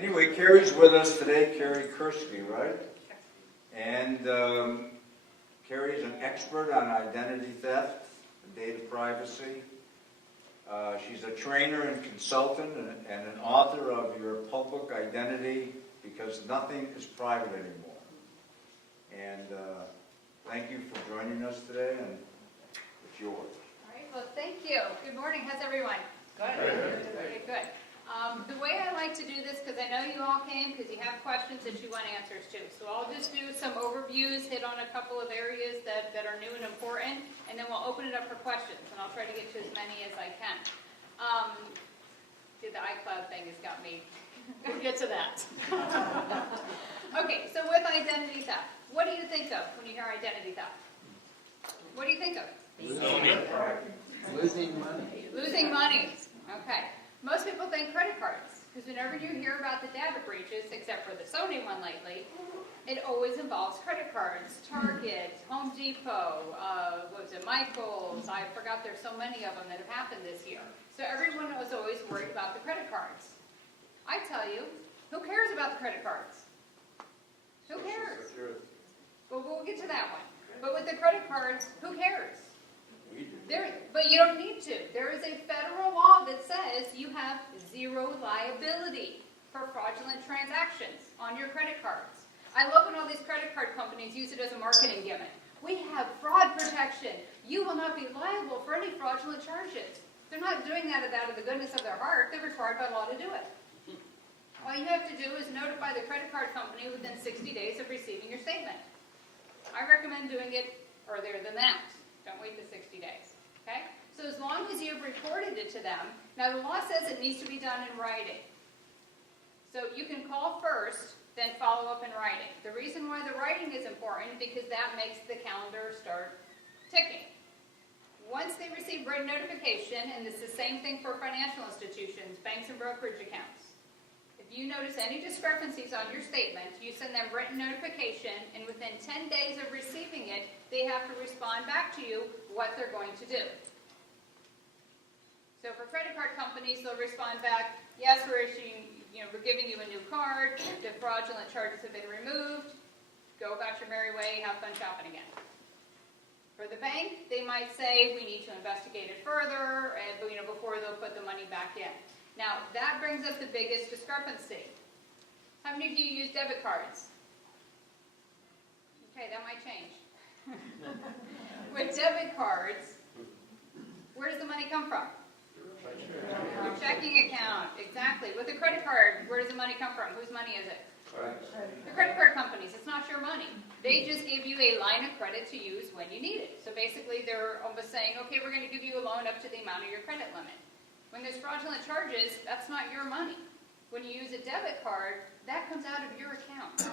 Anyway, Carrie's with us today, Carrie Kerskie, right? And Carrie's an expert on identity theft and data privacy. She's a trainer and consultant and an author of Your Public Identity Because Nothing is Private Anymore. And thank you for joining us today, and it's yours. All right, well, thank you. Good morning. How's everyone? Good. Okay, good. The way I like to do this, because I know you all came because you have questions that you want answers to. So I'll just do some overviews, hit on a couple of areas that are new and important, and then we'll open it up for questions, and I'll try to get to as many as I can. The iCloud thing has got me. We'll get to that. Okay, so with identity theft, what do you think of when you hear identity theft? What do you think of? Losing money. Losing money. Okay. Most people think credit cards, because whenever you hear about the debit breaches, except for the Sony one lately, it always involves credit cards. Target, Home Depot, what was it, Michael's, I forgot there's so many of them that have happened this year. So everyone was always worried about the credit cards. I tell you, who cares about the credit cards? Who cares? Well, we'll get to that one. But with the credit cards, who cares? But you don't need to. There is a federal law that says you have zero liability for fraudulent transactions on your credit cards. I love when all these credit card companies use it as a marketing gimmick. We have fraud protection. You will not be liable for any fraudulent charges. They're not doing that out of the goodness of their heart. They're required by law to do it. All you have to do is notify the credit card company within 60 days of receiving your statement. I recommend doing it earlier than that. Don't wait the 60 days. Okay? So as long as you've reported it to them, now the law says it needs to be done in writing. So you can call first, then follow up in writing. The reason why the writing is important because that makes the calendar start ticking. Once they receive written notification, and it's the same thing for financial institutions, banks and brokerage accounts. If you notice any discrepancies on your statement, you send them written notification, and within 10 days of receiving it, they have to respond back to you what they're going to do. So for credit card companies, they'll respond back, yes, we're giving you a new card, the fraudulent charges have been removed, go about your merry way, have fun shopping again. For the bank, they might say, we need to investigate it further, before they'll put the money back in. Now, that brings up the biggest discrepancy. How many of you use debit cards? Okay, that might change. With debit cards, where does the money come from? Your checking account, exactly. With a credit card, where does the money come from? Whose money is it? The credit card companies. It's not your money. They just give you a line of credit to use when you need it. So basically, they're almost saying, okay, we're going to give you a loan up to the amount of your credit limit. When there's fraudulent charges, that's not your money. When you use a debit card, that comes out of your account.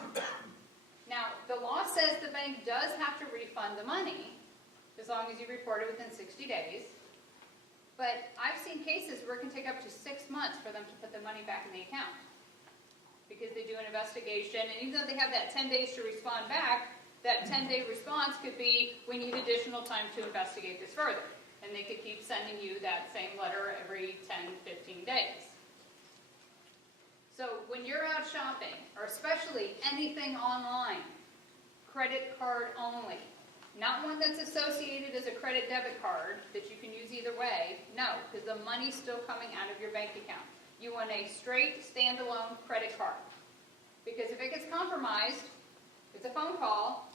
Now, the law says the bank does have to refund the money, as long as you report it within 60 days. But I've seen cases where it can take up to 6 months for them to put the money back in the account. Because they do an investigation, and even though they have that 10 days to respond back, that 10-day response could be, we need additional time to investigate this further. And they could keep sending you that same letter every 10, 15 days. So when you're out shopping, or especially anything online, credit card only. Not one that's associated as a credit debit card that you can use either way. No, because the money's still coming out of your bank account. You want a straight, standalone credit card. Because if it gets compromised, it's a phone call,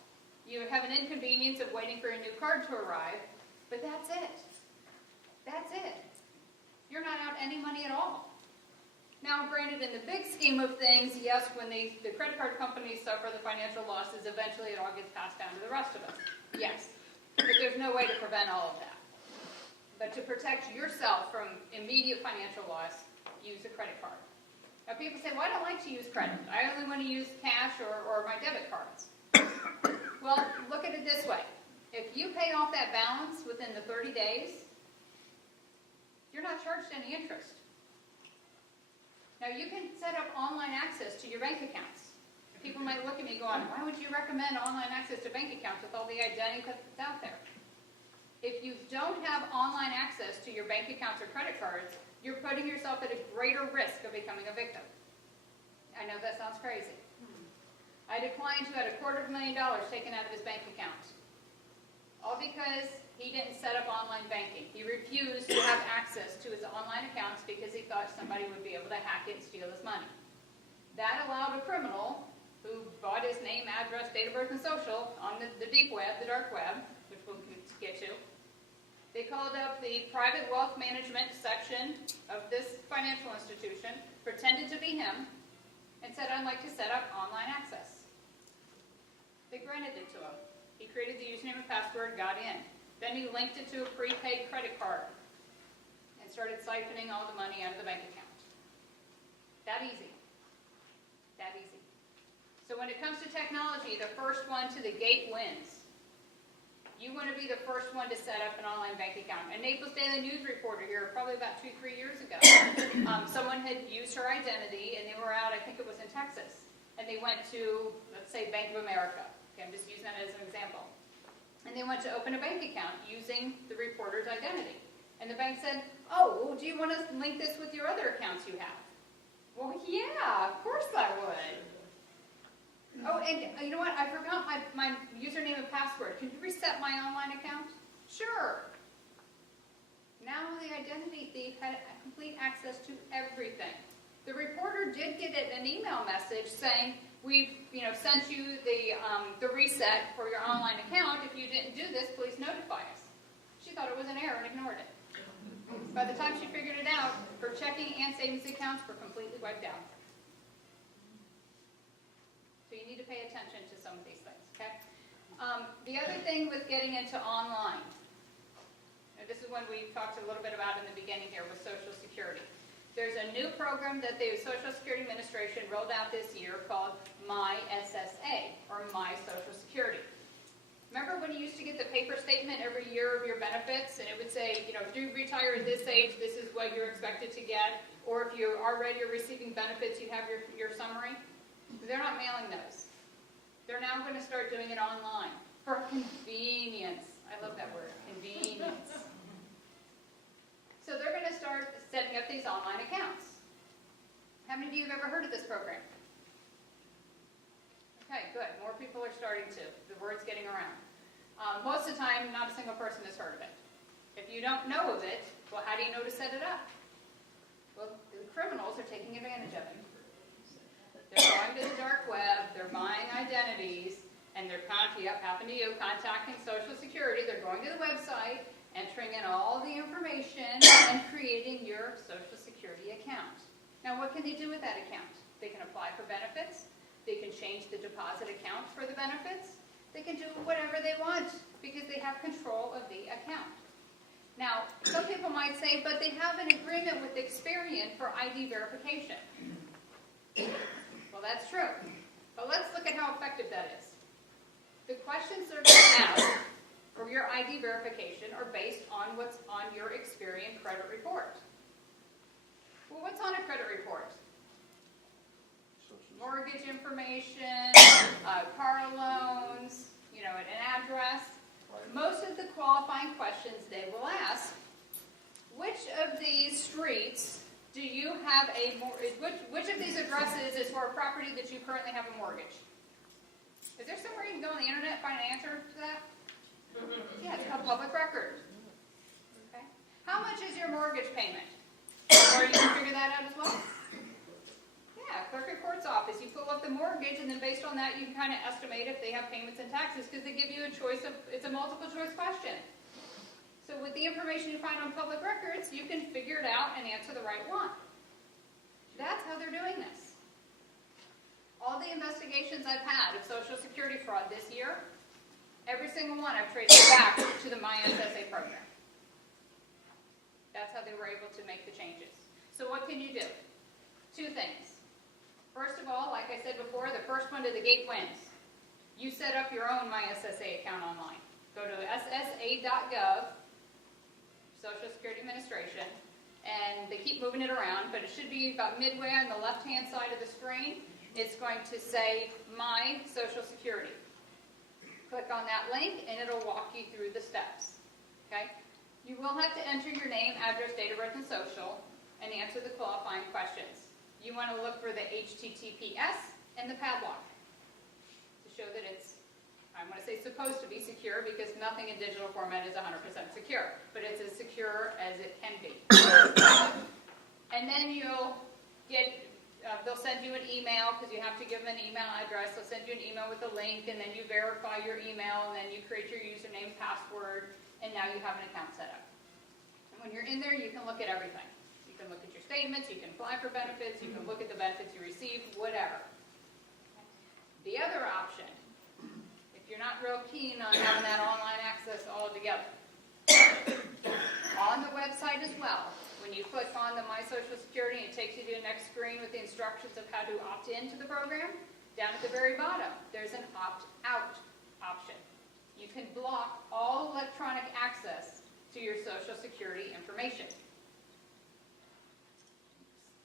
you have an inconvenience of waiting for a new card to arrive, but that's it. That's it. You're not out any money at all. Now, granted, in the big scheme of things, yes, when the credit card companies suffer the financial losses, eventually it all gets passed down to the rest of us. Yes. But there's no way to prevent all of that. But to protect yourself from immediate financial loss, use a credit card. Now, people say, well, I don't like to use credit. I only want to use cash or my debit cards. Well, look at it this way. If you pay off that balance within the 30 days, you're not charged any interest. Now, you can set up online access to your bank accounts. People might look at me going, why would you recommend online access to bank accounts with all the identity theft that's out there? If you don't have online access to your bank accounts or credit cards, you're putting yourself at a greater risk of becoming a victim. I know that sounds crazy. I had a client who had $250,000 taken out of his bank account. All because he didn't set up online banking. He refused to have access to his online accounts because he thought somebody would be able to hack it and steal his money. That allowed a criminal who bought his name, address, date of birth, and social on the deep web, the dark web, which we'll get to. They called up the private wealth management section of this financial institution, pretended to be him, and said, I'd like to set up online access. They granted it to him. He created the username and password, got in. Then he linked it to a prepaid credit card and started siphoning all the money out of the bank account. That easy. That easy. So when it comes to technology, the first one to the gate wins. You want to be the first one to set up an online bank account. A Naples Daily News reporter here, probably about 2-3 years ago, someone had used her identity, and they were out, I think it was in Texas, and they went to, let's say, Bank of America. Okay, I'm just using that as an example. And they went to open a bank account using the reporter's identity. And the bank said, oh, well, do you want us to link this with your other accounts you have? Well, yeah, of course I would. Oh, and you know what? I forgot my username and password. Can you reset my online account? Sure. Now the identity thief had complete access to everything. The reporter did get an email message saying, we've sent you the reset for your online account. If you didn't do this, please notify us. She thought it was an error and ignored it. By the time she figured it out, her checking and savings accounts were completely wiped out. So you need to pay attention to some of these things, okay? The other thing with getting into online, and this is one we talked a little bit about in the beginning here with Social Security. There's a new program that the Social Security Administration rolled out this year called My SSA, or My Social Security. Remember when you used to get the paper statement every year of your benefits, and it would say, if you retire at this age, this is what you're expected to get, or if you already are receiving benefits, you have your summary? They're not mailing those. They're now going to start doing it online for convenience. I love that word, convenience. So they're going to start setting up these online accounts. How many of you have ever heard of this program? Okay, good. More people are starting to. The word's getting around. Most of the time, not a single person has heard of it. If you don't know of it, well, how do you know to set it up? Well, the criminals are taking advantage of it. They're going to the dark web, they're buying identities, and they're contacting Social Security. They're going to the website, entering in all the information, and creating your Social Security account. Now, what can they do with that account? They can apply for benefits. They can change the deposit account for the benefits. They can do whatever they want because they have control of the account. Now, some people might say, but they have an agreement with Experian for ID verification. Well, that's true. But let's look at how effective that is. The questions they're going to ask for your ID verification are based on what's on your Experian credit report. Well, what's on a credit report? Mortgage information, car loans, an address. Most of the qualifying questions they will ask, which of these streets do you have which of these addresses is for a property that you currently have a mortgage? Is there somewhere you can go on the internet and find an answer to that? Yeah, it's called public record. Okay. How much is your mortgage payment? Or you can figure that out as well? Yeah, clerk of court's office. You pull up the mortgage, and then based on that, you can kind of estimate if they have payments and taxes, because they give you a choice of, it's a multiple choice question. So with the information you find on public records, you can figure it out and answer the right one. That's how they're doing this. All the investigations I've had of Social Security fraud this year, every single one I've traced back to the My SSA program. That's how they were able to make the changes. So what can you do? Two things. First of all, like I said before, the first one to the gate wins. You set up your own My SSA account online. Go to ssa.gov, Social Security Administration, and they keep moving it around, but it should be about midway on the left-hand side of the screen. It's going to say My Social Security. Click on that link, and it'll walk you through the steps. Okay? You will have to enter your name, address, date of birth, and social, and answer the qualifying questions. you want to look for the HTTPS and the padlock to show that it's, I want to say supposed to be secure, because nothing in digital format is 100% secure, but it's as secure as it can be. And then you'll get, they'll send you an email, because you have to give them an email address. They'll send you an email with a link, and then you verify your email, and then you create your username, password, and now you have an account set up. And when you're in there, you can look at everything. You can look at your statements, you can apply for benefits, you can look at the benefits you received, whatever. The other option, if you're not real keen on having that online access all together, on the website as well, when you click on the My Social Security, it takes you to the next screen with the instructions of how to opt into the program. Down at the very bottom, there's an opt-out option. You can block all electronic access to your Social Security information.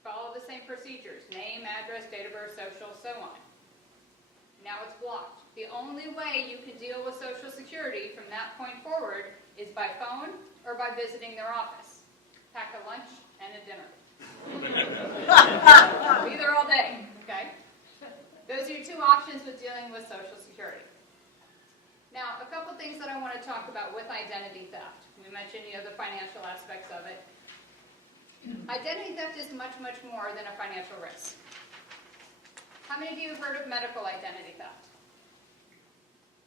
Follow the same procedures: name, address, date of birth, social, so on. Now it's blocked. The only way you can deal with Social Security from that point forward is by phone or by visiting their office. Pack a lunch and a dinner. Be there all day, okay? Those are your two options with dealing with Social Security. Now, a couple things that I want to talk about with identity theft. We mentioned, the financial aspects of it. Identity theft is much, much more than a financial risk. How many of you have heard of medical identity theft?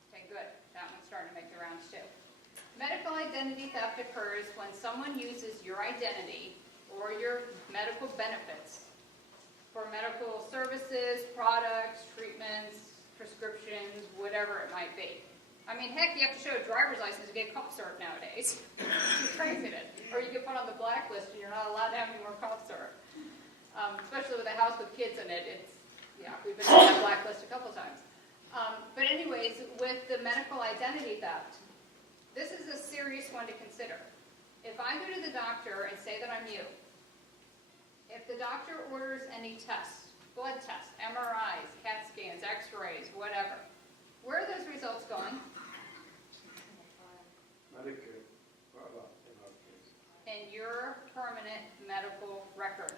Okay, good. That one's starting to make the rounds too. Medical identity theft occurs when someone uses your identity or your medical benefits for medical services, products, treatments, prescriptions, whatever it might be. I mean, heck, you have to show a driver's license to get cough syrup nowadays. It's craziness. Or you get put on the blacklist and you're not allowed to have any more cough syrup. Especially with a house with kids in it, we've been on that blacklist a couple times. But anyways, with the medical identity theft, this is a serious one to consider. If I go to the doctor and say that I'm you, if the doctor orders any tests, blood tests, MRIs, CAT scans, x-rays, whatever, where are those results going? Medicare. In your permanent medical record.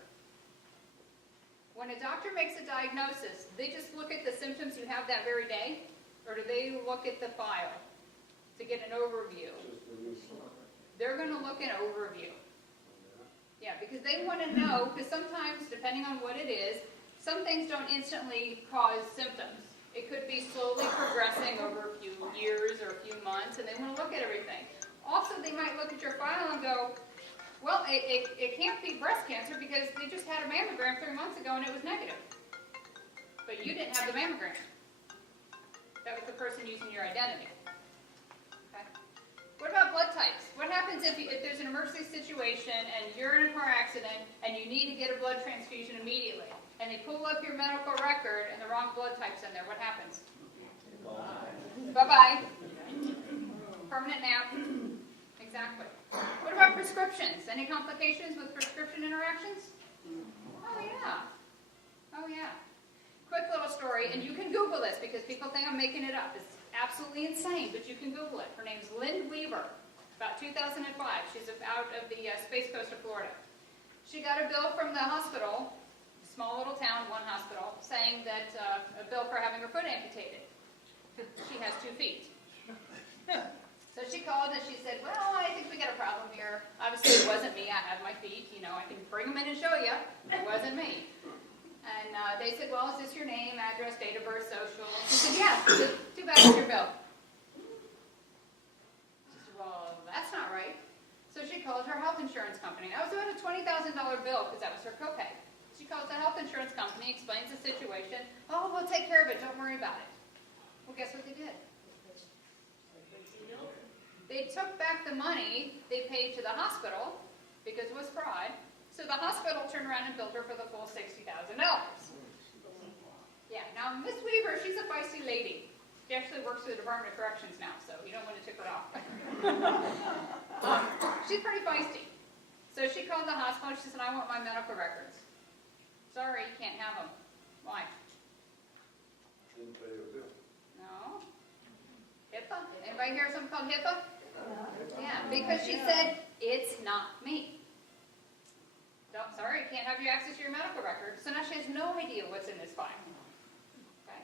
When a doctor makes a diagnosis, they just look at the symptoms you have that very day, or do they look at the file to get an overview? They're going to look at overview. Yeah, because they want to know, because sometimes, depending on what it is, some things don't instantly cause symptoms. It could be slowly progressing over a few years or a few months, and they want to look at everything. Also, they might look at your file and go, well, it can't be breast cancer because they just had a mammogram 3 months ago and it was negative. But you didn't have the mammogram. That was the person using your identity. Okay. What about blood types? What happens if there's an emergency situation and you're in a car accident and you need to get a blood transfusion immediately, and they pull up your medical record and the wrong blood type's in there? What happens? Bye-bye. Permanent nap. Exactly. What about prescriptions? Any complications with prescription interactions? Oh, yeah. Oh, yeah. Quick little story, and you can Google this because people think I'm making it up. It's absolutely insane, but you can Google it. Her name's Lynn Weaver, about 2005. She's out of the Space Coast of Florida. She got a bill from the hospital, small little town, one hospital, saying that a bill for having her foot amputated. She has 2 feet. So she called and she said, well, I think we got a problem here. Obviously, it wasn't me. I have my feet. I can bring them in and show you. It wasn't me. And they said, well, is this your name, address, date of birth, social? She said, yes. She said, too bad it's your bill. She said, well, that's not right. So she called her health insurance company. That was about a $20,000 bill because that was her copay. She calls the health insurance company, explains the situation. Oh, we'll take care of it. Don't worry about it. Well, guess what they did? They took back the money they paid to the hospital because it was fraud. So the hospital turned around and billed her for the full $60,000. Yeah, now Miss Weaver, she's a feisty lady. She actually works for the Department of Corrections now, so you don't want to tip her off. She's pretty feisty. So she called the hospital. She said, I want my medical records. Sorry, you can't have them. Why? Didn't pay your bill. No. HIPAA. Anybody hear something called HIPAA? Yeah, because she said, it's not me. No, sorry, you can't have you access to your medical record. So now she idea what's in this file. Okay?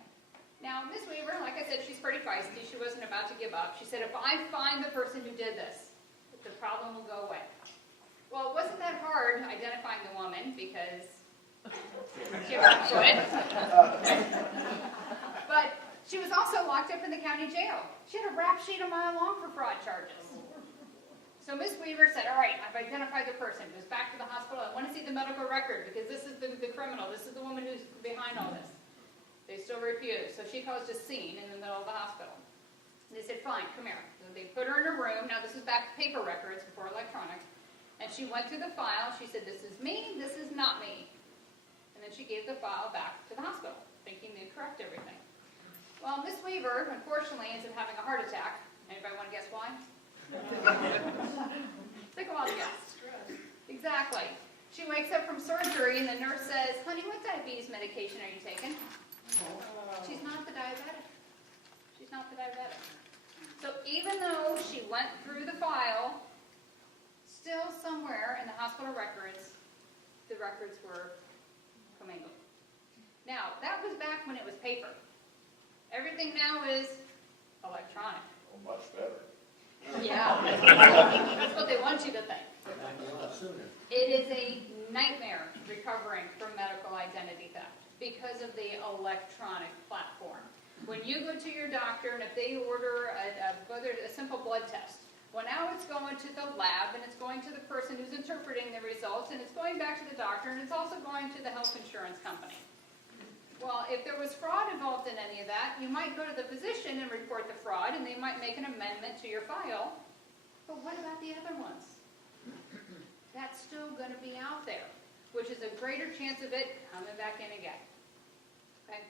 Now, Ms. Weaver, like I said, she's pretty feisty. She wasn't about to give up. She said, if I find the person who did this, the problem will go away. Well, it wasn't that hard identifying the woman because she was good. But she was also locked up in the county jail. She had a rap sheet a mile long for fraud charges. So Ms. Weaver said, all right, I've identified the person. Goes back to the hospital. I want to see the medical record because this is the criminal. This is the woman who's behind all this. They still refuse. So she caused a scene in the middle of the hospital. They said, fine, come here. So they put her in a room. Now this is back to paper records before electronic. And she went through the file. She said, this is me. This is not me. And then she gave the file back to the hospital, thinking they'd correct everything. Well, Ms. Weaver, unfortunately, ends up having a heart attack. Anybody want to guess why? Take a while to guess. Exactly. She wakes up from surgery and the nurse says, honey, what diabetes medication are you taking? She's not the diabetic. She's not the diabetic. So even though she went through the file, still somewhere in the hospital records, the records were commingled. Now, that was back when it was paper. Everything now is electronic. Oh, much better. Yeah. That's what they want you to think. It is a nightmare recovering from medical identity theft because of the electronic platform. When you go to your doctor and if they order whether a simple blood test, well, now it's going to the lab and it's going to the person who's interpreting the results and it's going back to the doctor and it's also going to the health insurance company. Well, if there was fraud involved in any of that, you might go to the physician and report the fraud, and they might make an amendment to your file. But what about the other ones? That's still going to be out there, which is a greater chance of it coming back in again. Okay?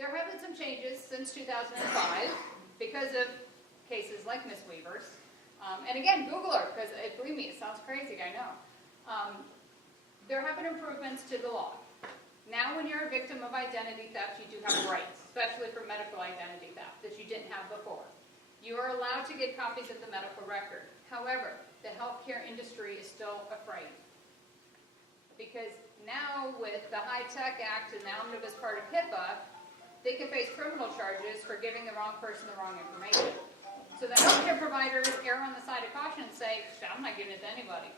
There have been some changes since 2005 because of cases like Ms. Weaver's. And again, Google her, because believe me, it sounds crazy, I know. There have been improvements to the law. Now when you're a victim of identity theft, you do have rights, especially for medical identity theft, that you didn't have before. You are allowed to get copies of the medical record. However, the healthcare industry is still afraid. Because now with the HITECH Act and the Omnibus part of HIPAA, they can face criminal charges for giving the wrong person the wrong information. So the healthcare providers err on the side of caution and say, I'm not giving it to anybody.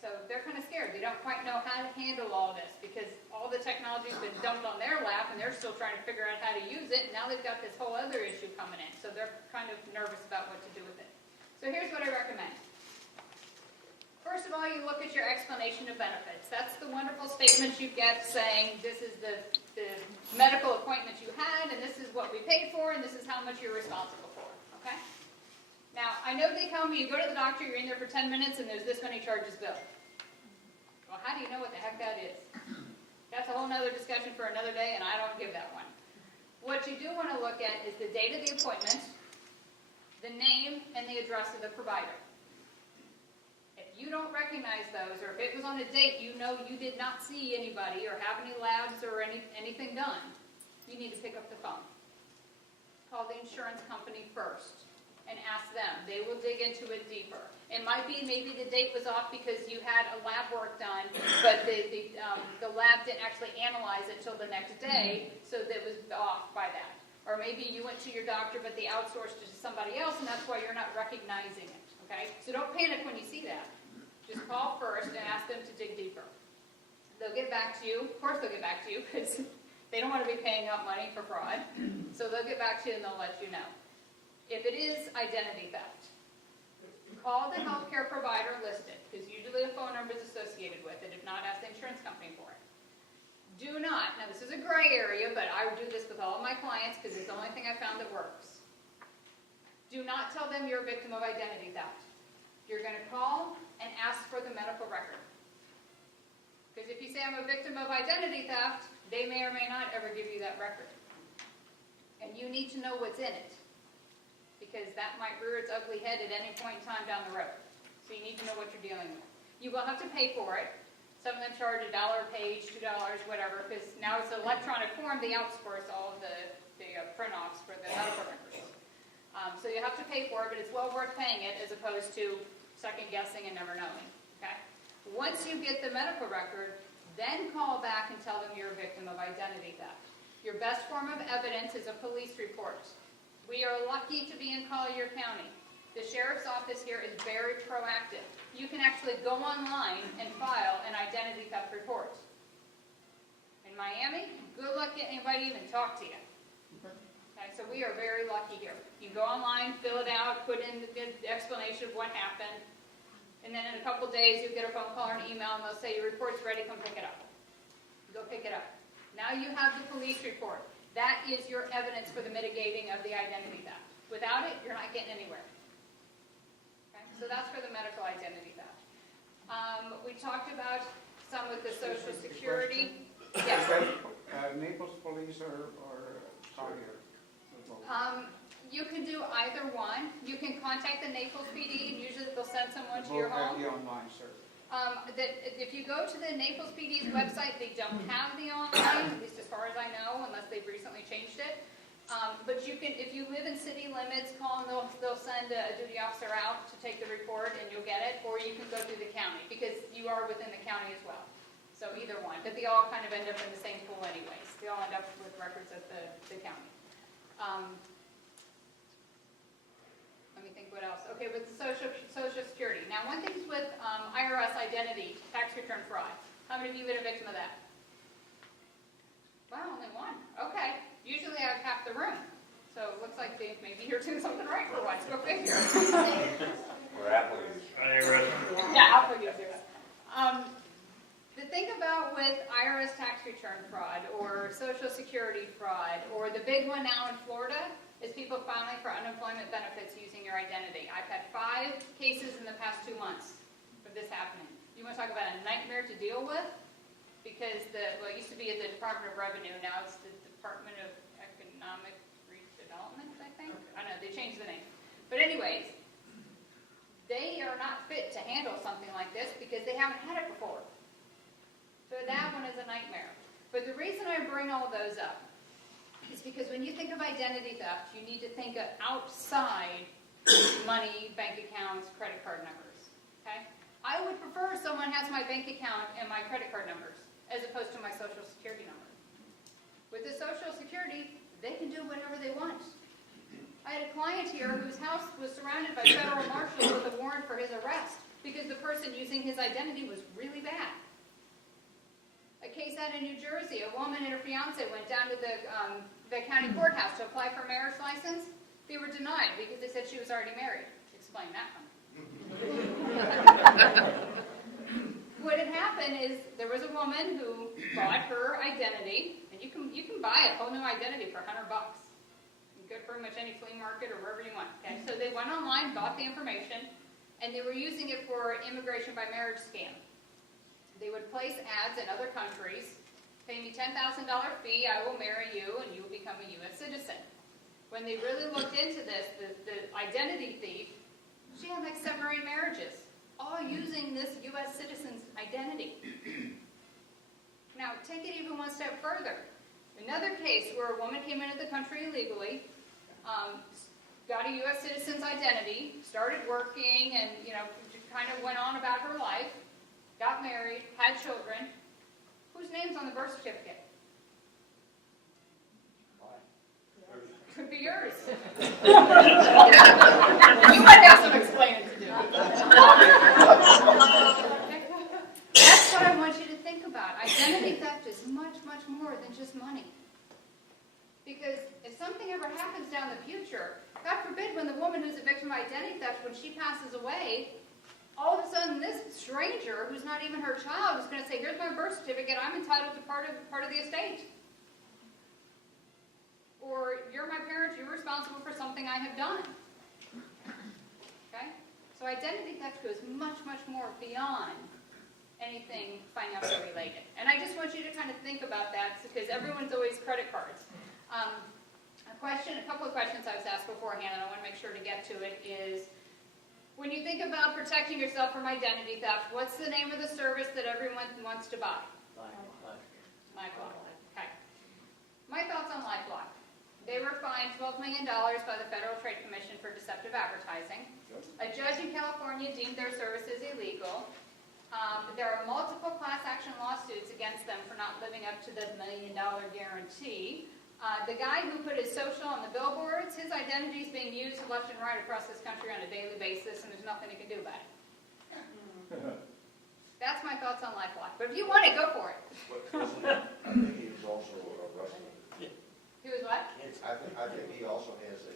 So they're kind of scared. They don't quite know how to handle all this because all the technology's been dumped on their lap and they're still trying to figure out how to use it. And now they've got this whole other issue coming in. So they're kind of nervous about what to do with it. So here's what I recommend. First of all, you look at your explanation of benefits. That's the wonderful statement you get saying this is the medical appointment you had and this is what we paid for and this is how much you're responsible for. Okay? Now, I know they tell me you go to the doctor, you're in there for 10 minutes, and there's this many charges billed. Well, how do you know what the heck that is? That's a whole other discussion for another day, and I don't give that one. What you do want to look at is the date of the appointment, the name, and the address of the provider. If you don't recognize those, or if it was on a date you know you did not see anybody or have any labs or anything done, you need to pick up the phone. Call the insurance company first and ask them. They will dig into it deeper. It might be maybe the date was off because you had a lab work done, but the lab didn't actually analyze it until the next day, so that was off by that. Or maybe you went to your doctor, but they outsourced it to somebody else, and that's why you're not recognizing it. Okay? So don't panic when you see that. Just call first and ask them to dig deeper. They'll get back to you. Of course they'll get back to you because they don't want to be paying out money for fraud. So they'll get back to you and they'll let you know. If it is identity theft, call the healthcare provider listed, because usually a phone number is associated with it. If not, ask the insurance company for it. Do not, now this is a gray area, but I would do this with all of my clients because it's the only thing I found that works. Do not tell them you're a victim of identity theft. You're going to call and ask for the medical record. Because if you say I'm a victim of identity theft, they may or may not ever give you that record. And you need to know what's in it, because that might rear its ugly head at any point in time down the road. So you need to know what you're dealing with. You will have to pay for it. Some of them charge $1 a page, $2, whatever, because now it's an electronic form. They outsource all of the print-offs for the medical records. So you have to pay for it, but it's well worth paying it as opposed to second-guessing and never knowing. Okay? Once you get the medical record, Then call back and tell them you're a victim of identity theft. Your best form of evidence is a police report. We are lucky to be in Collier County. The sheriff's office here is very proactive. You can actually go online and file an identity theft report. In Miami, good luck getting anybody to even talk to you. Okay, so we are very lucky here. You go online, fill it out, put in the explanation of what happened, and then in a couple days you'll get a phone call or an email and they'll say your report's ready, come pick it up. Go pick it up. Now you have the police report. That is your evidence for the mitigating of the identity theft. Without it, you're not getting anywhere. Okay? So that's for the medical identity theft. We talked about some with the Social Security. Yes. Naples police or Collier? You can do either one. You can contact the Naples PD, and usually they'll send someone to your Both have home. the online service. If you go to the Naples PD's website, they don't have the online, at least as far as I know, unless they've recently changed it. But you can, if you live in city limits, call and they'll send a duty officer out to take the report and you'll get it, or you can go through the county, because you are within the county as well. So either one, but they all kind of end up in the same pool anyways. They all end up with records at the county. Let me think what else. Okay, with the Social Security. Now, one thing's with IRS identity, tax return fraud. How many of you have been a victim of that? Wow, only one. Okay. Usually I have half the room. So it looks like maybe you're doing something right for once. Go figure. We're Apple users. Yeah, Apple users. The thing about with IRS tax return fraud or Social Security fraud, or the big one now in Florida, is people filing for unemployment benefits using your identity. I've had 5 cases in the past 2 months of this happening. You want to talk about a nightmare to deal with? Because it used to be the Department of Revenue, now it's the Department of Economic Redevelopment, I think. I don't know, they changed the name. But anyways, they are not fit to handle something like this because they haven't had it before. So that one is a nightmare. But the reason I bring all those up is because when you think of identity theft, you need to think of outside money, bank accounts, credit card numbers. Okay? I would prefer someone has my bank account and my credit card numbers as opposed to my Social Security number. With the Social Security, they can do whatever they want. I had a client here whose house was surrounded by federal marshals with a warrant for his arrest because the person using his identity was really bad. A case out in New Jersey, a woman and her fiance went down to the county courthouse to apply for a marriage license. They were denied because they said she was already married. Explain that one. What had happened is there was a woman who bought her identity, and you can buy a whole new identity for $100. You can go to pretty much any flea market or wherever you want. Okay, so they went online, bought the information, and they were using it for immigration by marriage scam. They would place ads in other countries, pay me $10,000 fee, I will marry you, and you will become a U.S. citizen. When they really looked into this, the identity thief, she had like 7 or 8 marriages, all using this U.S. citizen's identity. Now, take it even one step further. Another case where a woman came into the country illegally, got a U.S. citizen's identity, started working, and kind of went on about her life. Got married, had children. Whose name's on the birth certificate? Could be yours. You might have some explaining to do. That's what I want you to think about. Identity theft is much, much more than just money. Because if something ever happens down the future, God forbid when the woman who's a victim of identity theft, when she passes away, all of a sudden, this stranger, who's not even her child, is going to say, here's my birth certificate, I'm entitled to part of the estate. Or, you're my parents, you're responsible for something I have done. Okay? So identity theft goes much, much more beyond anything financial related. And I just want you to kind of think about that, because everyone's always credit cards. A couple of questions I was asked beforehand, and I want to make sure to get to it, is, when you think about protecting yourself from identity theft, what's the name of the service that everyone wants to buy? LifeLock. Okay. My thoughts on LifeLock. They were fined $12 million by the Federal Trade Commission for deceptive advertising. A judge in California deemed their services illegal. There are multiple class action lawsuits against them for not living up to the $1 million guarantee. The guy who put his social on the billboards, his identity is being used left and right across this country on a daily basis, and there's nothing he can do about it. That's my thoughts on LifeLock. But if you want it, go for it. I think he was also arrested. Who is what? I think he also has a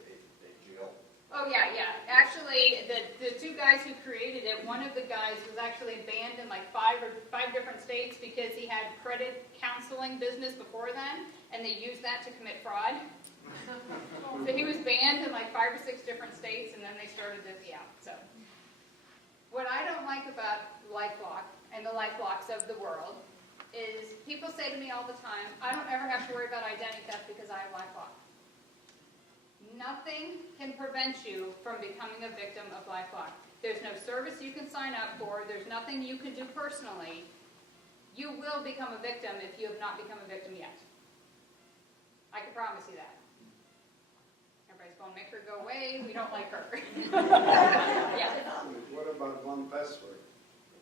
jail. Oh, yeah. Actually, the two guys who created it, one of the guys was actually banned in like five different states because he had credit counseling business before then, and they used that to commit fraud. So he was banned in like 5 or 6 different states, and then they started this, so. What I don't like about LifeLock and the LifeLocks of the world is people say to me all the time, I don't ever have to worry about identity theft because I have LifeLock. Nothing can prevent you from becoming a victim of LifeLock. There's no service you can sign up for. There's nothing you can do personally. You will become a victim if you have not become a victim yet. I can promise you that. Everybody's going, make her go away. We don't like her. Yeah. What about 1Password?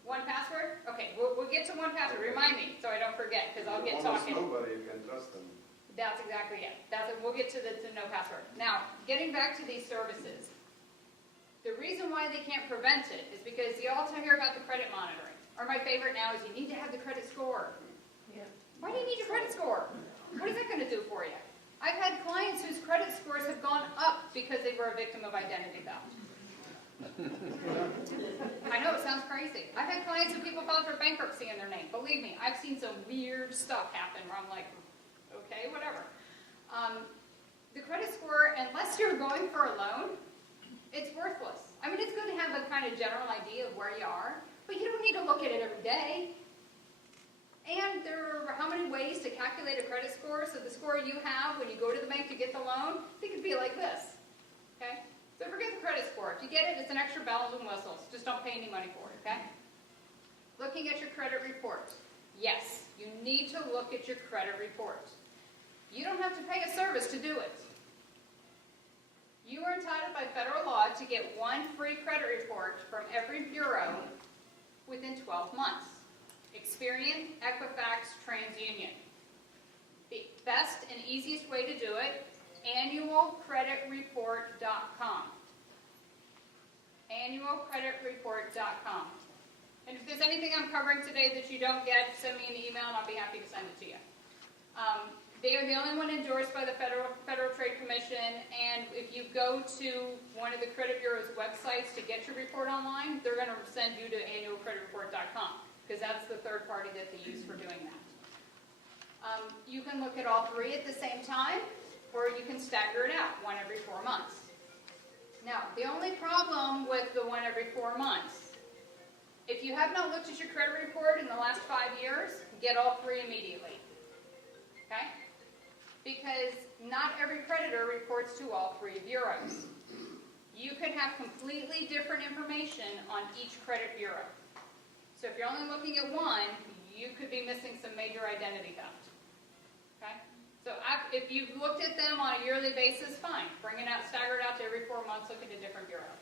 1Password? Okay, we'll get to 1Password. Remind me so I don't forget because I'll get talking. Almost nobody, you can trust them. That's exactly it. We'll get to the no password. Now, getting back to these services, the reason why they can't prevent it is because you all hear about the credit monitoring. Or my favorite now is you need to have the credit score. Yeah. Why do you need your credit score? What is that going to do for you? I've had clients whose credit scores have gone up because they were a victim of identity theft. I know, it sounds crazy. I've had clients who people filed for bankruptcy in their name. Believe me, I've seen some weird stuff happen where I'm like, okay, whatever. The credit score, unless you're going for a loan, it's worthless. I mean, it's good to have a kind of general idea of where you are, but you don't need to look at it every day. And there are how many ways to calculate a credit score? So the score you have when you go to the bank to get the loan, it could be like this. Okay? So forget the credit score. If you get it, it's an extra bells and whistles. Just don't pay any money for it, okay? Looking at your credit report. Yes, you need to look at your credit report. You don't have to pay a service to do it. You are entitled by federal law to get one free credit report from every bureau within 12 months. Experian, Equifax, TransUnion. The best and easiest way to do it, annualcreditreport.com. Annualcreditreport.com. And if there's anything I'm covering today that you don't get, send me an email and I'll be happy to send it to you. They are the only one endorsed by the Federal Trade Commission, and if you go to one of the credit bureau's websites to get your report online, they're going to send you to annualcreditreport.com, because that's the third party that they use for doing that. You can look at all three at the same time, or you can stagger it out, one every 4 months. Now, the only problem with the one every 4 months, if you have not looked at your credit report in the last 5 years, get all three immediately. Okay? Because not every creditor reports to all three bureaus. You could have completely different information on each credit bureau. So if you're only looking at one, you could be missing some major identity theft. Okay? So if you've looked at them on a yearly basis, fine. Bring it out, stagger it out to every 4 months, look at a different bureau.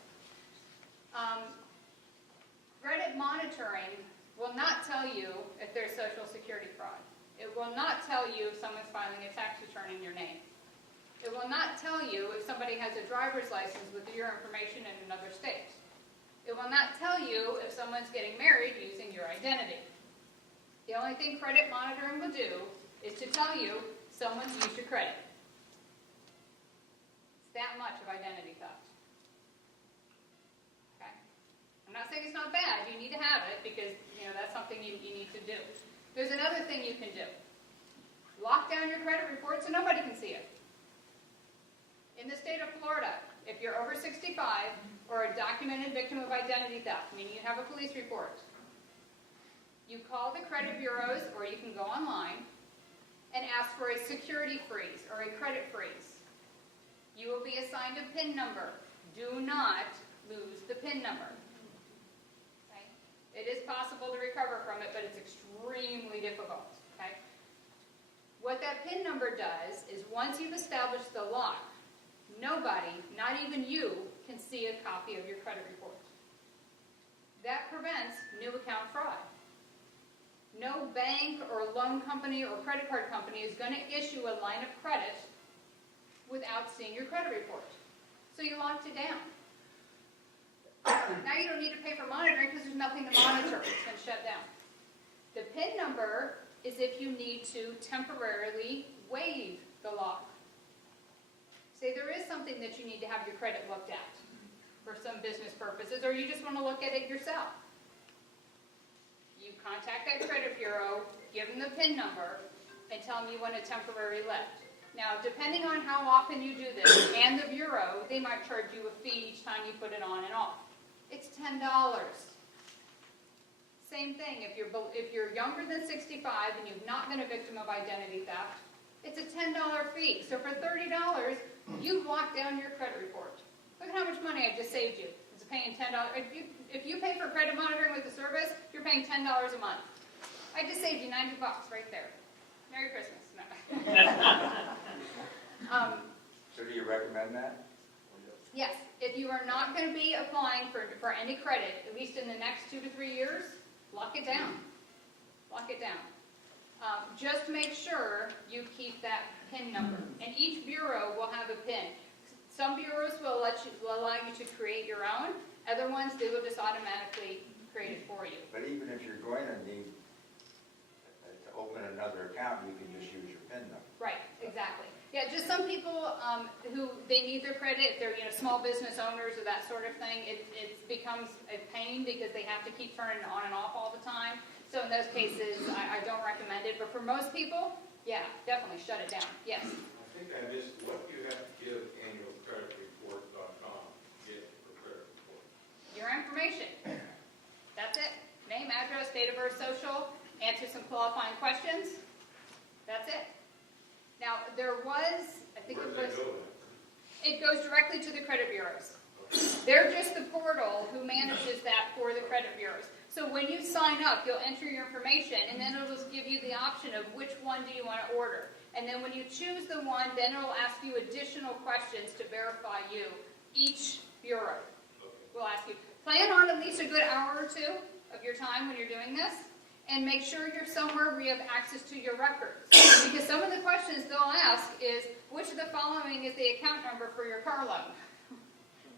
Credit monitoring will not tell you if there's Social Security fraud. It will not tell you if someone's filing a tax return in your name. It will not tell you if somebody has a driver's license with your information in another state. It will not tell you if someone's getting married using your identity. The only thing credit monitoring will do is to tell you someone's used your credit. It's that much of identity theft. Okay? I'm not saying it's not bad. You need to have it because that's something you need to do. There's another thing you can do. Lock down your credit report so nobody can see it. In the state of Florida, if you're over 65 or a documented victim of identity theft, meaning you have a police report, you call the credit bureaus or you can go online and ask for a security freeze or a credit freeze. You will be assigned a PIN number. Do not lose the PIN number. Okay? It is possible to recover from it, but it's extremely difficult. Okay? What that PIN number does is once you've established the lock, nobody, not even you, can see a copy of your credit report. That prevents new account fraud. No bank or loan company or credit card company is going to issue a line of credit without seeing your credit report. So you locked it down. Now you don't need to pay for monitoring because there's nothing to monitor. It's been shut down. The PIN number is if you need to temporarily waive the lock. Say there is something that you need to have your credit looked at for some business purposes, or you just want to look at it yourself. You contact that credit bureau, give them the PIN number, and tell them you want a temporary lift. Now, depending on how often you do this, and the bureau, they might charge you a fee each time you put it on and off. It's $10. Same thing, if you're younger than 65 and you've not been a victim of identity theft, it's a $10 fee. So for $30, you've locked down your credit report. Look at how much money I just saved you. It's paying $10. If you pay for credit monitoring with the service, you're paying $10 a month. I just saved you $90 right there. Merry Christmas. No. So do you recommend that? Yes, if you are not going to be applying for any credit, at least in the next 2 to 3 years, lock it down. Lock it down. Just make sure you keep that PIN number. And each bureau will have a PIN. Some bureaus will allow you to create your own. Other ones, they will just automatically create it for you. But even if you're going to need to open another account, you can just use your PIN number. Right, exactly. Yeah, just some people who they need their credit, they're small business owners or that sort of thing. It becomes a pain because they have to keep turning it on and off all the time. So in those cases, I don't recommend it. But for most people, yeah, definitely shut it down. Yes. I think I missed what you have to give annualcreditreport.com to get for credit report. Your information. That's it. Name, address, date of birth, social. Answer some qualifying questions. That's it. Now, there was, I think Where it does was, that go? it goes directly to the credit bureaus. They're just the portal who manages that for the credit bureaus. So when you sign up, you'll enter your information, and then it'll just give you the option of which one do you want to order. And then when you choose the one, then it'll ask you additional questions to verify you. Each bureau will ask you. Plan on at least a good hour or two of your time when you're doing this, and make sure you're somewhere where you have access to your records. Because some of the questions they'll ask is, which of the following is the account number for your car loan?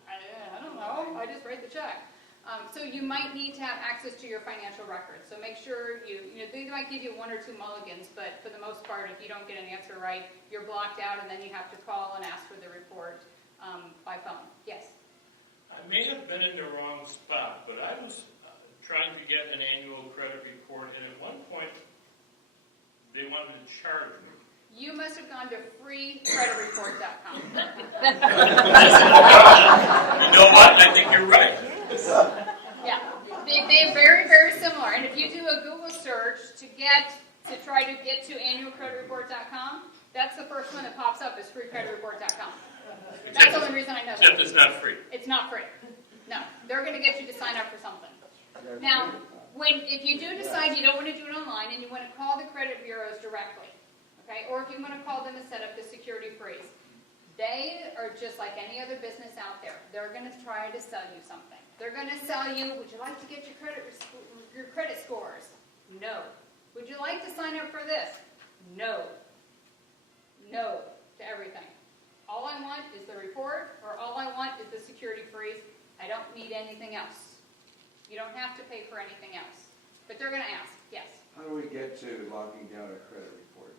I don't know. I just write the check. So you might need to have access to your financial records. So make sure they might give you 1 or 2 mulligans, but for the most part, if you don't get an answer right, you're blocked out, and then you have to call and ask for the report by phone. Yes? I may have been in the wrong spot, but I was trying to get an annual credit report, and at one point, they wanted to charge me. You must have gone to freecreditreport.com. You know what? I think you're right. Yeah, they're very, very similar. And if you do a Google search to try to get to annualcreditreport.com, that's the first one that pops up is freecreditreport.com. That's the only reason I know that. Except it's not free. It's not free. No, they're going to get you to sign up for something. Now, if you do decide you don't want to do it online and you want to call the credit bureaus directly, okay, or if you want to call them and set up the security freeze, they are just like any other business out there. They're going to try to sell you something. They're going to sell you, would you like to get your credit scores? No. Would you like to sign up for this? No. No to everything. All I want is the report, or all I want is the security freeze. I don't need anything else. You don't have to pay for anything else. But they're going to ask, yes. How do we get to locking down a credit report?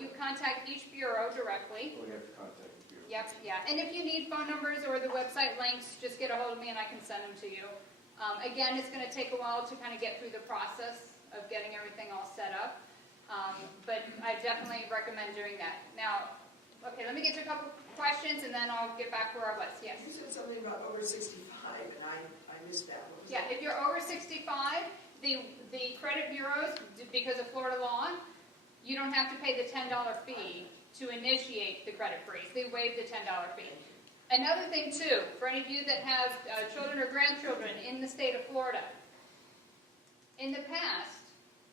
You contact each bureau directly. We have to contact the bureau. Yep, yeah. And if you need phone numbers or the website links, just get a hold of me and I can send them to you. Again, it's going to take a while to kind of get through the process of getting everything all set up. But I definitely recommend doing that. Now, okay, let me get to a couple questions and then I'll get back where I was. Yes? You said something about over 65, and I missed that. What was Yeah, that? if you're over 65, the credit bureaus, because of Florida law, you don't have to pay the $10 fee to initiate the credit freeze. They waive the $10 fee. Another thing, too, for any of you that have children or grandchildren in the state of Florida, in the past,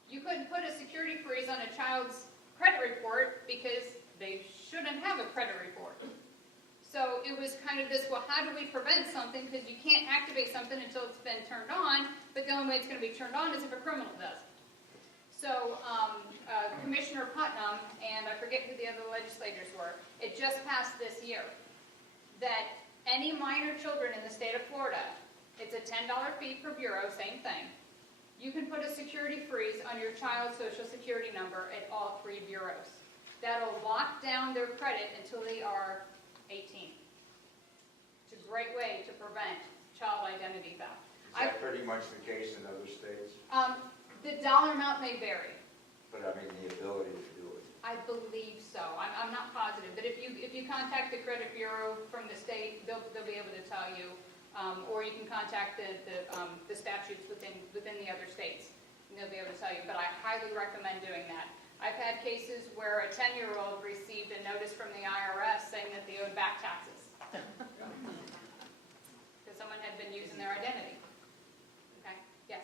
you couldn't put a security freeze on a child's credit report because they shouldn't have a credit report. So it was kind of this, well, how do we prevent something? Because you can't activate something until it's been turned on, but the only way it's going to be turned on is if a criminal does it. So Commissioner Putnam, and I forget who the other legislators were, it just passed this year, that any minor children in the state of Florida, it's a $10 fee per bureau, same thing. You can put a security freeze on your child's social security number at all 3 bureaus. That'll lock down their credit until they are 18. It's a great way to prevent child identity theft. Is that pretty much the case in other states? The dollar amount may vary. But I mean, the ability to do it. I believe so. I'm not positive, but if you contact the credit bureau from the state, they'll be able to tell you, or you can contact the statutes within the other states, and they'll be able to tell you. But I highly recommend doing that. I've had cases where a 10-year-old received a notice from the IRS saying that they owed back taxes because someone had been using their identity. Okay. Yes.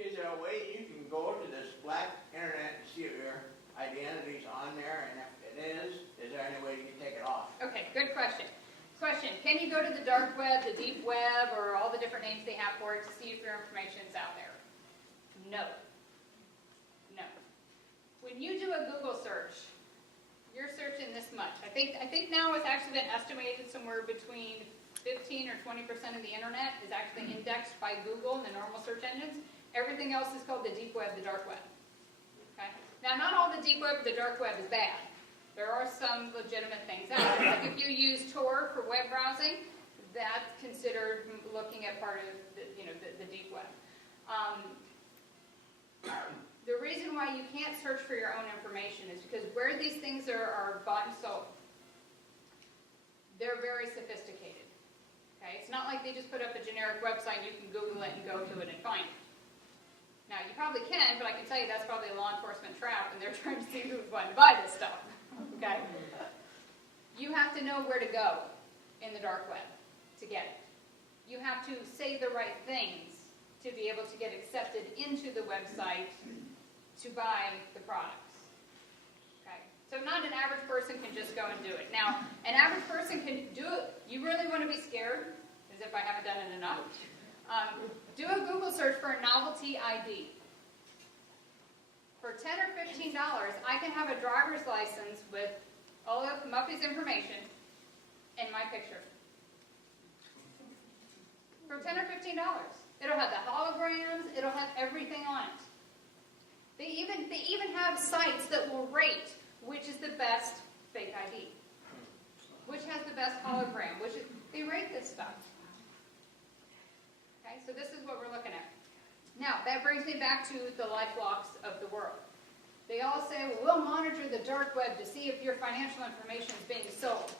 Is there a way you can go to this black internet and see if your identity's on there, and if it is there any way you can take it off? Okay, good question. Can you go to the dark web, the deep web, or all the different names they have for it to see if your information's out there? No. No. When you do a Google search, you're searching this much. I think now it's actually been estimated somewhere between 15 or 20% of the internet is actually indexed by Google and the normal search engines. Everything else is called the deep web, the dark web. Okay? Now, not all the deep web, the dark web is bad. There are some legitimate things out there. Like if you use Tor for web browsing, that's considered looking at part of the deep web. The reason why you can't search for your own information is because where these things are bought and sold, they're very sophisticated. Okay? It's not like they just put up a generic website and you can Google it and go to it and find it. Now, you probably can, but I can tell you that's probably a law enforcement trap, and they're trying to see who's going to buy this stuff. Okay? You have to know where to go in the dark web to get it. You have to say the right things to be able to get accepted into the website to buy the products. Okay? So not an average person can just go and do it. Now, an average person can do it. You really want to be scared, as if I haven't done it enough. Do a Google search for a novelty ID. For $10 or $15, I can have a driver's license with all of Muffy's information and my picture. For $10 or $15. It'll have the holograms, it'll have everything on it. They even have sites that will rate which is the best fake ID. Which has the best hologram, they rate this stuff. Okay, so this is what we're looking at. Now, that brings me back to the LifeLocks of the world. They all say, well, we'll monitor the dark web to see if your financial information is being sold.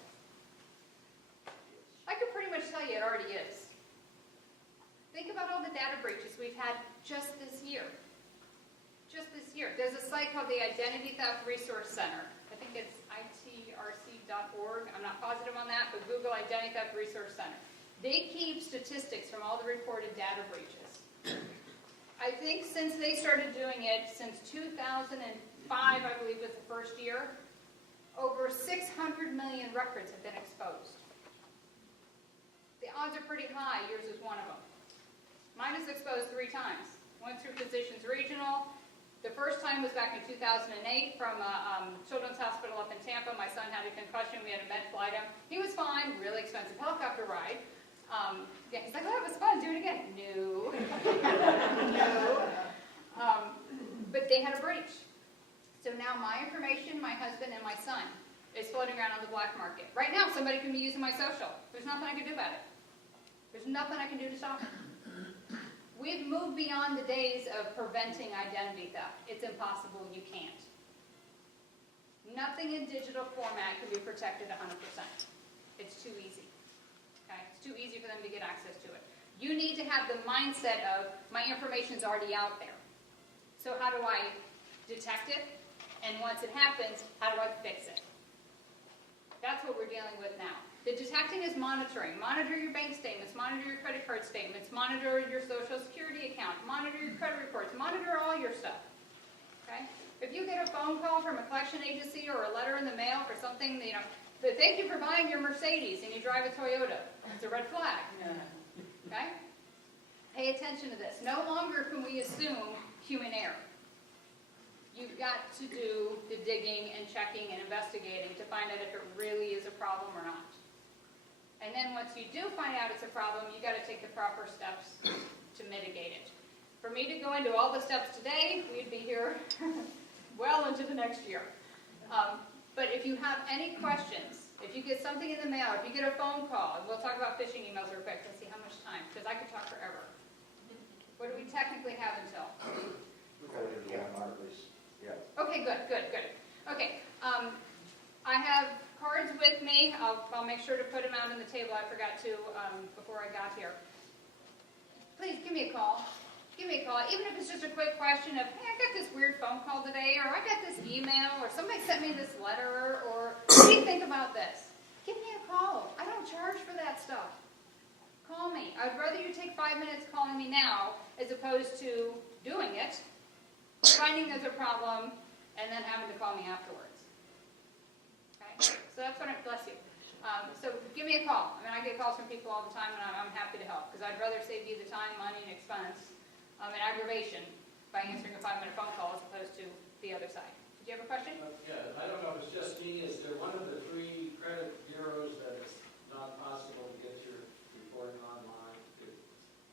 I can pretty much tell you it already is. Think about all the data breaches we've had just this year. Just this year. There's a site called the Identity Theft Resource Center. I think it's itrc.org. I'm not positive on that, but Google Identity Theft Resource Center. They keep statistics from all the reported data breaches. I think since they started doing it, since 2005, I believe was the first year, over 600 million records have been exposed. The odds are pretty high. Yours is one of them. Mine is exposed 3 times. Went through Physicians Regional. The first time was back in 2008 from Children's Hospital up in Tampa. My son had a concussion. We had a med flight him. He was fine. Really expensive helicopter ride. He's like, oh, it was fun. Do it again. No. No. But they had a breach. So now my information, my husband, and my son is floating around on the black market. Right now, somebody can be using my social. There's nothing I can do about it. There's nothing I can do to stop it. We've moved beyond the days of preventing identity theft. It's impossible. You can't. Nothing in digital format can be protected 100%. It's too easy. Okay? It's too easy for them to get access to it. You need to have the mindset of, my information's already out there. So how do I detect it? And once it happens, how do I fix it? That's what we're dealing with now. The detecting is monitoring. Monitor your bank statements, monitor your credit card statements, monitor your social security account, monitor your credit reports, monitor all your stuff. Okay? If you get a phone call from a collection agency or a letter in the mail for something, But thank you for buying your Mercedes and you drive a Toyota. It's a red flag. Okay? Pay attention to this. No longer can we assume human error. You've got to do the digging and checking and investigating to find out if it really is a problem or not. And then once you do find out it's a problem, you got to take the proper steps to mitigate it. For me to go into all the steps today, we'd be here well into the next year. But if you have any questions, if you get something in the mail, if you get a phone call, and we'll talk about phishing emails real quick and see how much time, because I could talk forever. What do we technically have until? Yeah, please. Yeah. Okay, good. Okay, I have cards with me. I'll make sure to put them out on the table. I forgot to before I got here. Please give me a call. Give me a call, even if it's just a quick question of, hey, I got this weird phone call today, or I got this email, or somebody sent me this letter, or what do you think about this? Give me a call. I don't charge for that stuff. Call me. I'd rather you take 5 minutes calling me now as opposed to doing it, finding there's a problem, and then having to call me afterwards. Okay? So that's what bless you. So give me a call. I mean, I get calls from people all the time, and I'm happy to help, because I'd rather save you the time, money, and expense and aggravation by answering a 5-minute phone call as opposed to the other side. Did you have a question? Yeah, I don't know if it's just me. Is there one of the 3 credit bureaus that it's not possible to get your reporting online?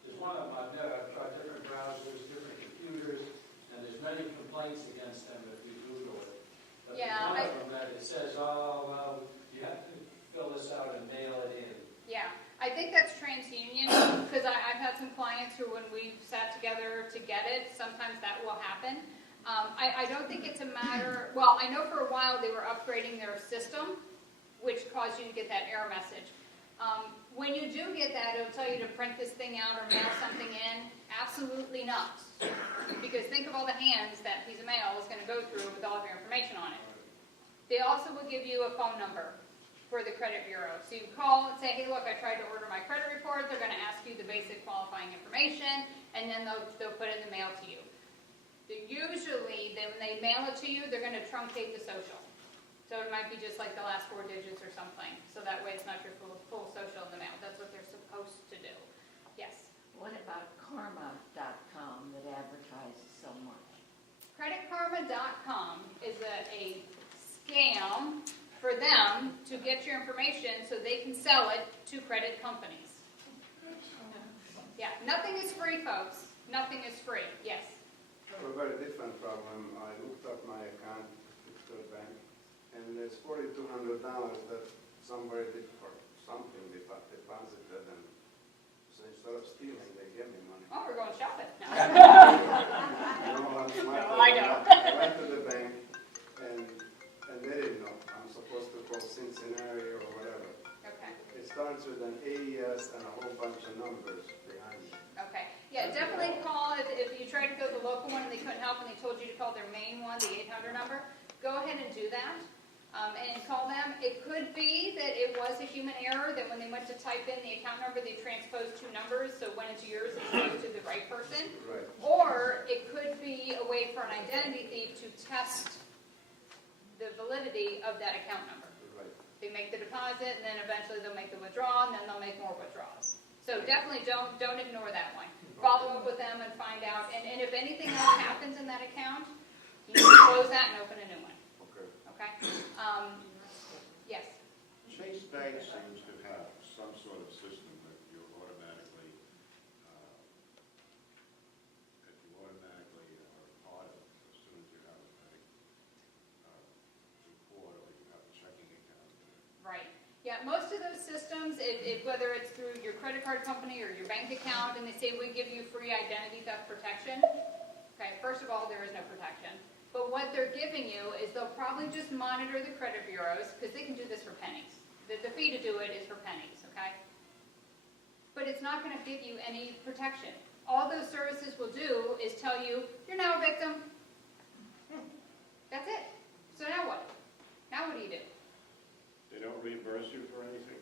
There's one of them I've tried different browsers, different computers, and there's many complaints against them if you Google it. But Yeah, there's one of them that it says, oh, well, you have to fill this out and mail it in. Yeah, I think that's TransUnion, because I've had some clients who, when we've sat together to get it, sometimes that will happen. I don't think it's a matter, well, I know for a while they were upgrading their system, which caused you to get that error message. When you do get that, it'll tell you to print this thing out or mail something in. Absolutely not. Because think of all the hands that piece of mail is going to go through with all of your information on it. They also will give you a phone number for the credit bureau. So you call and say, hey, look, I tried to order my credit report. They're going to ask you the basic qualifying information, and then they'll put it in the mail to you. Usually, when they mail it to you, they're going to truncate the social. So it might be just like the last 4 digits or something. So that way it's not your full social in the mail. That's what they're supposed to do. Yes? What about karma.com that advertises so much? CreditKarma.com is a scam for them to get your information so they can sell it to credit companies. Yeah, nothing is free, folks. Nothing is free. Yes? I have a very different problem. I looked up my account with the bank, and there's $4,200 that somebody did for something, they deposited, and so instead of stealing, they gave me money. Oh, we're going shopping. No. I know. I went to the bank, and they didn't know. I'm supposed to call Cincinnati or whatever. Okay. It starts with an AES and a whole bunch of numbers behind it. Okay. Yeah, definitely call if you tried to go to the local one and they couldn't help and they told you to call their main one, the 800 number. Go ahead and do that and call them. It could be that it was a human error, that when they went to type in the account number, they transposed 2 numbers, so it went into yours as opposed to the right person. Right. Or it could be a way for an identity thief to test the validity of that account number. Right. They make the deposit, and then eventually they'll make the withdrawal, and then they'll make more withdrawals. So definitely don't ignore that one. Follow up with them and find out. And if anything else happens in that account, you can close that and open a new one. Okay. Okay? Yes? Chase Bank seems to have some sort of system that you automatically are part of as soon as you have a bank report or you have a checking account. Right. Yeah, most of those systems, whether it's through your credit card company or your bank account, and they say we give you free identity theft protection. Okay, first of all, there is no protection. But what they're giving you is they'll probably just monitor the credit bureaus, because they can do this for pennies. The fee to do it is for pennies, okay? But it's not going to give you any protection. All those services will do is tell you, you're now a victim. That's it. So now what? Now what do you do? They don't reimburse you for anything?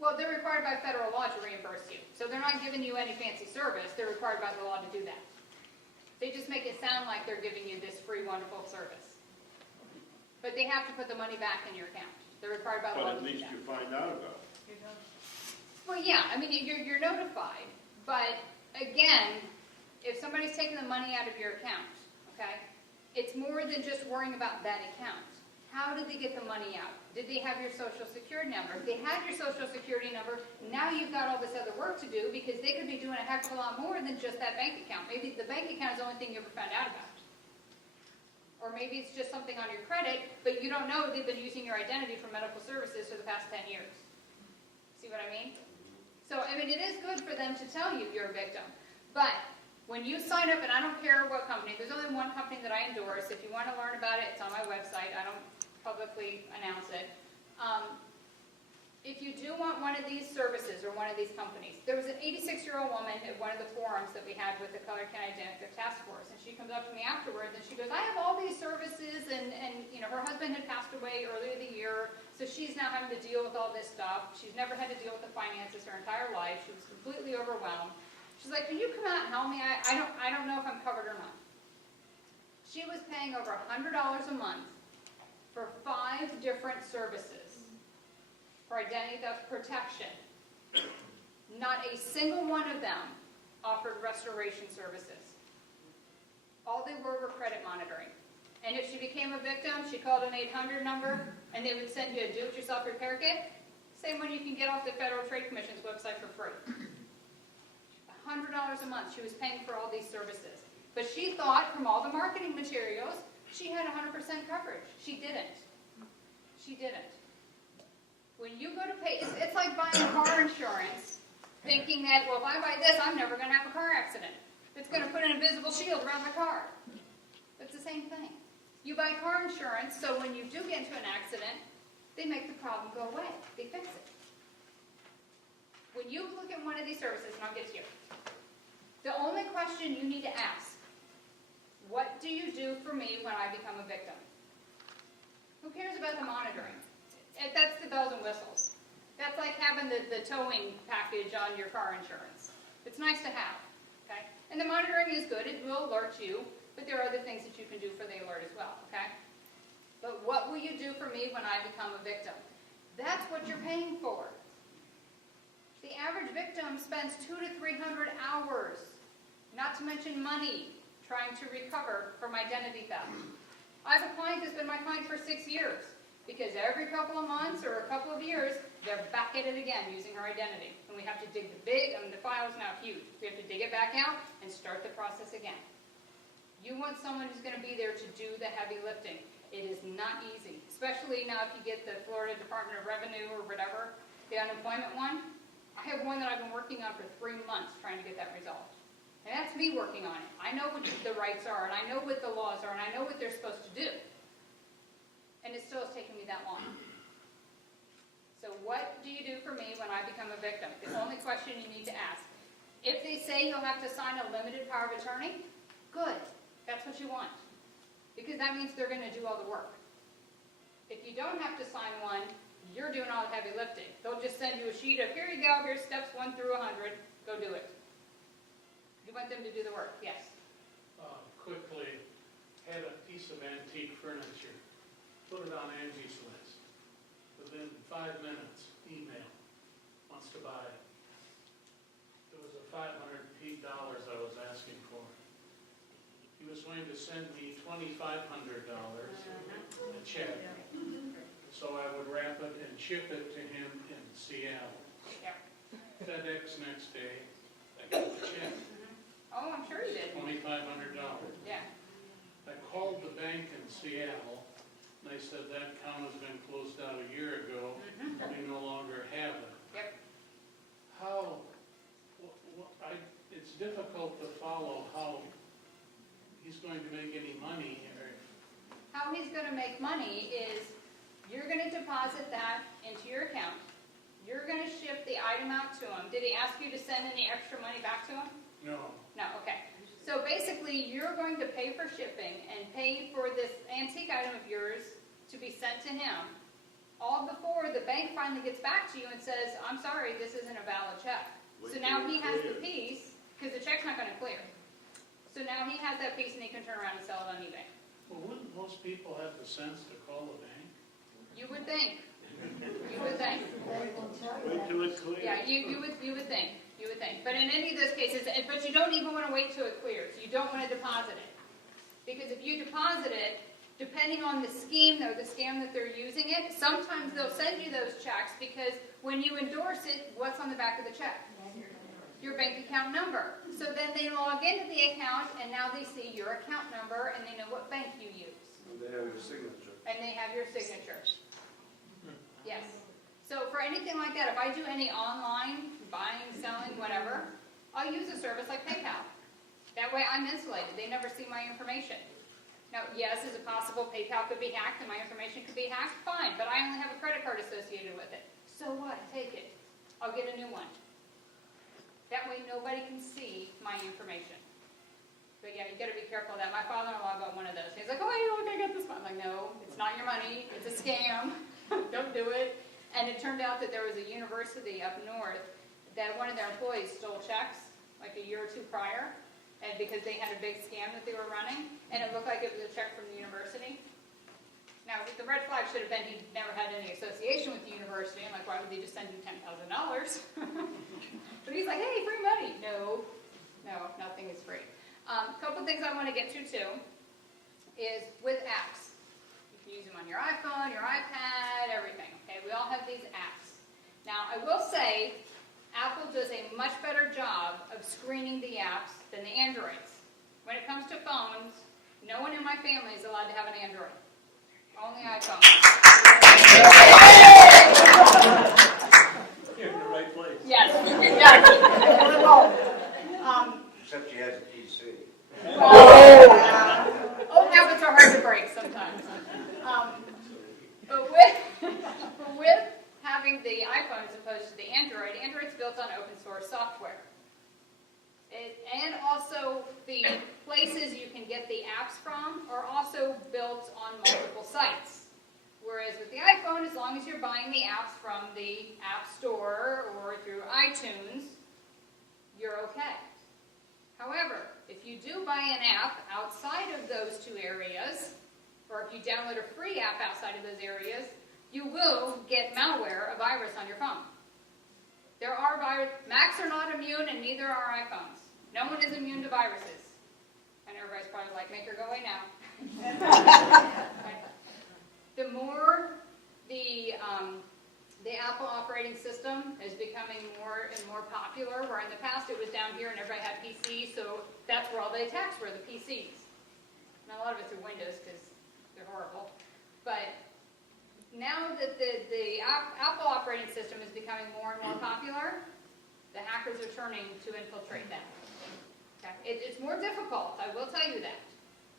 Well, they're required by federal law to reimburse you. So they're not giving you any fancy service. They're required by the law to do that. They just make it sound like they're giving you this free, wonderful service. But they have to put the money back in your account. They're required by But law at to do least that. you find out about it. Well, yeah, I mean, you're notified, but again, if somebody's taking the money out of your account, okay, it's more than just worrying about that account. How did they get the money out? Did they have your social security number? If they had your social security number, now you've got all this other work to do because they could be doing a heck of a lot more than just that bank account. Maybe the bank account is the only thing you ever found out about. Or maybe it's just something on your credit, but you don't know they've been using your identity for medical services for the past 10 years. See what I mean? So, I mean, it is good for them to tell you you're a victim. But when you sign up, and I don't care what company, there's only one company that I endorse. If you want to learn about it, it's on my website. I don't publicly announce it. If you do want one of these services or one of these companies, there was an 86-year-old woman at one of the forums that we had with the Color County Identity Task Force, and she comes up to me afterwards and she goes, I have all these services, and you know, her husband had passed away earlier in the year, so she's now having to deal with all this stuff. She's never had to deal with the finances her entire life. She was completely overwhelmed. She's like, can you come out and help me? I don't know if I'm covered or not. She was paying over $100 a month for 5 different services for identity theft protection. Not a single one of them offered restoration services. All they were credit monitoring. And if she became a victim, she called an 800 number, and they would send you a do-it-yourself repair kit. Same one you can get off the Federal Trade Commission's website for free. $100 a month she was paying for all these services. But she thought from all the marketing materials, she had 100% coverage. She didn't. She didn't. When you go to pay, it's like buying car insurance, thinking that, well, if I buy this, I'm never going to have a car accident. It's going to put an invisible shield around my car. It's the same thing. You buy car insurance, so when you do get into an accident, they make the problem go away. They fix it. When you look at one of these services, and I'll get to you, the only question you need to ask, what do you do for me when I become a victim? Who cares about the monitoring? That's the bells and whistles. That's like having the towing package on your car insurance. It's nice to have, okay? And the monitoring is good. It will alert you, but there are other things that you can do for the alert as well, okay? But what will you do for me when I become a victim? That's what you're paying for. The average victim spends 200 to 300 hours, not to mention money, trying to recover from identity theft. I have a client who's been my client for 6 years. Because every couple of months or a couple of years, they're back at it again using her identity. And we have to dig the file is now huge. We have to dig it back out and start the process again. You want someone who's going to be there to do the heavy lifting. It is not easy, especially now if you get the Florida Department of Revenue or whatever, the unemployment one. I have one that I've been working on for 3 months trying to get that resolved. And that's me working on it. I know what the rights are, and I know what the laws are, and I know what they're supposed to do. And it still has taken me that long. So what do you do for me when I become a victim? The only question you need to ask. If they say you'll have to sign a limited power of attorney, good. That's what you want. Because that means they're going to do all the work. If you don't have to sign one, you're doing all the heavy lifting. They'll just send you a sheet of, here you go, here's steps 1 through 100, go do it. You want them to do the work, yes. Quickly, had a piece of antique furniture. Put it on Angie's list. Within 5 minutes, email, wants to buy it. It was a $500 I was asking for. He was going to send me $2,500, a check. So I would wrap it and ship it to him in Seattle. FedEx next day, I got the check. Oh, I'm sure you did. $2,500. Yeah. I called the bank in Seattle. They said that account has been closed out a year ago. We no longer have it. Yep. How, it's difficult to follow how he's going to make any money here. How he's going to make money is you're going to deposit that into your account. You're going to ship the item out to him. Did he ask you to send any extra money back to him? No. No, okay. So basically, you're going to pay for shipping and pay for this antique item of yours to be sent to him, all before the bank finally gets back to you and says, I'm sorry, this isn't a valid check. So now he has the piece, because the check's not going to clear. So now he has that piece and he can turn around and sell it on eBay. Well, wouldn't most people have the sense to call the bank? You would think. Wait till it clears. Yeah, you would think. But in any of those cases, but you don't even want to wait till it clears. You don't want to deposit it. Because if you deposit it, depending on the scheme or the scam that they're using it, sometimes they'll send you those checks because when you endorse it, what's on the back of the check? Your bank account number. So then they log into the account and now they see your account number and they know what bank you use. And they have your signature. And they have your signature. Yes. So for anything like that, if I do any online buying, selling, whatever, I'll use a service like PayPal. That way I'm insulated. They never see my information. Now, yes, is it possible PayPal could be hacked and my information could be hacked? Fine, but I only have a credit card associated with it. So what? Take it. I'll get a new one. That way nobody can see my information. But yeah, you got to be careful of that. My father-in-law got one of those. He's like, oh, you look, I got this one. I'm like, no, it's not your money. It's a scam. Don't do it. And it turned out that there was a university up north that one of their employees stole checks like a year or two prior, and because they had a big scam that they were running, and it looked like it was a check from the university. Now, the red flag should have been he never had any association with the university. I'm like, why would they just send you $10,000? But he's like, hey, free money. No, nothing is free. A couple things I want to get to, too, is with apps. You can use them on your iPhone, your iPad, everything. Okay, we all have these apps. Now, I will say, Apple does a much better job of screening the apps than the Androids. When it comes to phones, no one in my family is allowed to have an Android. Only iPhone. You're in the right place. Yes, exactly. Except she has a PC. Old habits are hard to break sometimes. But with having the iPhone as opposed to the Android, Android's built on open source software. And also the places you can get the apps from are also built on multiple sites. Whereas with the iPhone, as long as you're buying the apps from the App Store or through iTunes, you're okay. However, if you do buy an app outside of those two areas, or if you download a free app outside of those areas, you will get malware, a virus on your phone. There are Macs are not immune, and neither are iPhones. No one is immune to viruses. And everybody's probably like, make her go away now. The more the Apple operating system is becoming more and more popular, where in the past it was down here and everybody had PCs, so that's where all the attacks were, the PCs. Now a lot of it's through Windows because they're horrible. But now that the Apple operating system is becoming more and more popular, the hackers are turning to infiltrate that. Okay? It's more difficult, I will tell you that.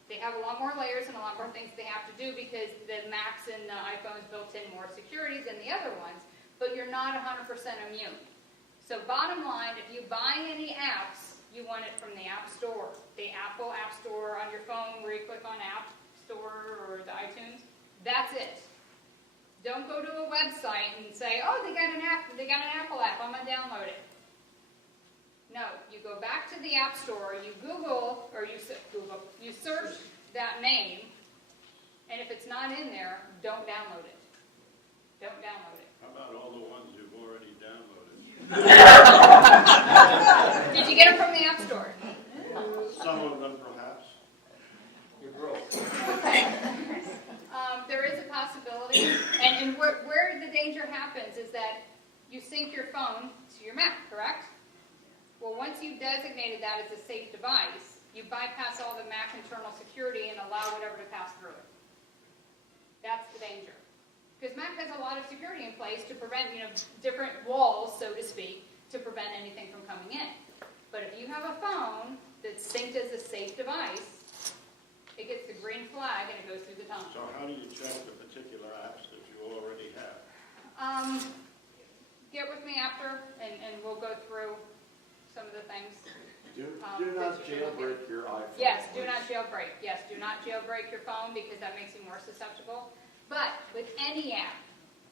They have a lot more layers and a lot more things they have to do because the Macs and the iPhones built in more security than the other ones, but you're not 100% immune. So bottom line, if you buy any apps, you want it from the App Store. The Apple App Store on your phone where you click on App Store or the iTunes, that's it. Don't go to a website and say, oh, they got an Apple app, I'm going to download it. No, you go back to the App Store, you Google, or you search that name, and if it's not in there, don't download it. Don't download it. How about all the ones you've already downloaded? Did you get them from the App Store? Some of them, perhaps. You're broke. Okay. There is a possibility, and where the danger happens is that you sync your phone to your Mac, correct? Well, once you've designated that as a safe device, you bypass all the Mac internal security and allow whatever to pass through it. That's the danger. Because Mac has a lot of security in place to prevent, different walls, so to speak, to prevent anything from coming in. But if you have a phone that's synced as a safe device, it gets the green flag and it goes through the tunnel. So how do you check the particular apps that you already have? Get with me after, and we'll go through some of the things. Do not jailbreak your iPhone. Yes, do not jailbreak. Yes, do not jailbreak your phone because that makes you more susceptible. But with any app,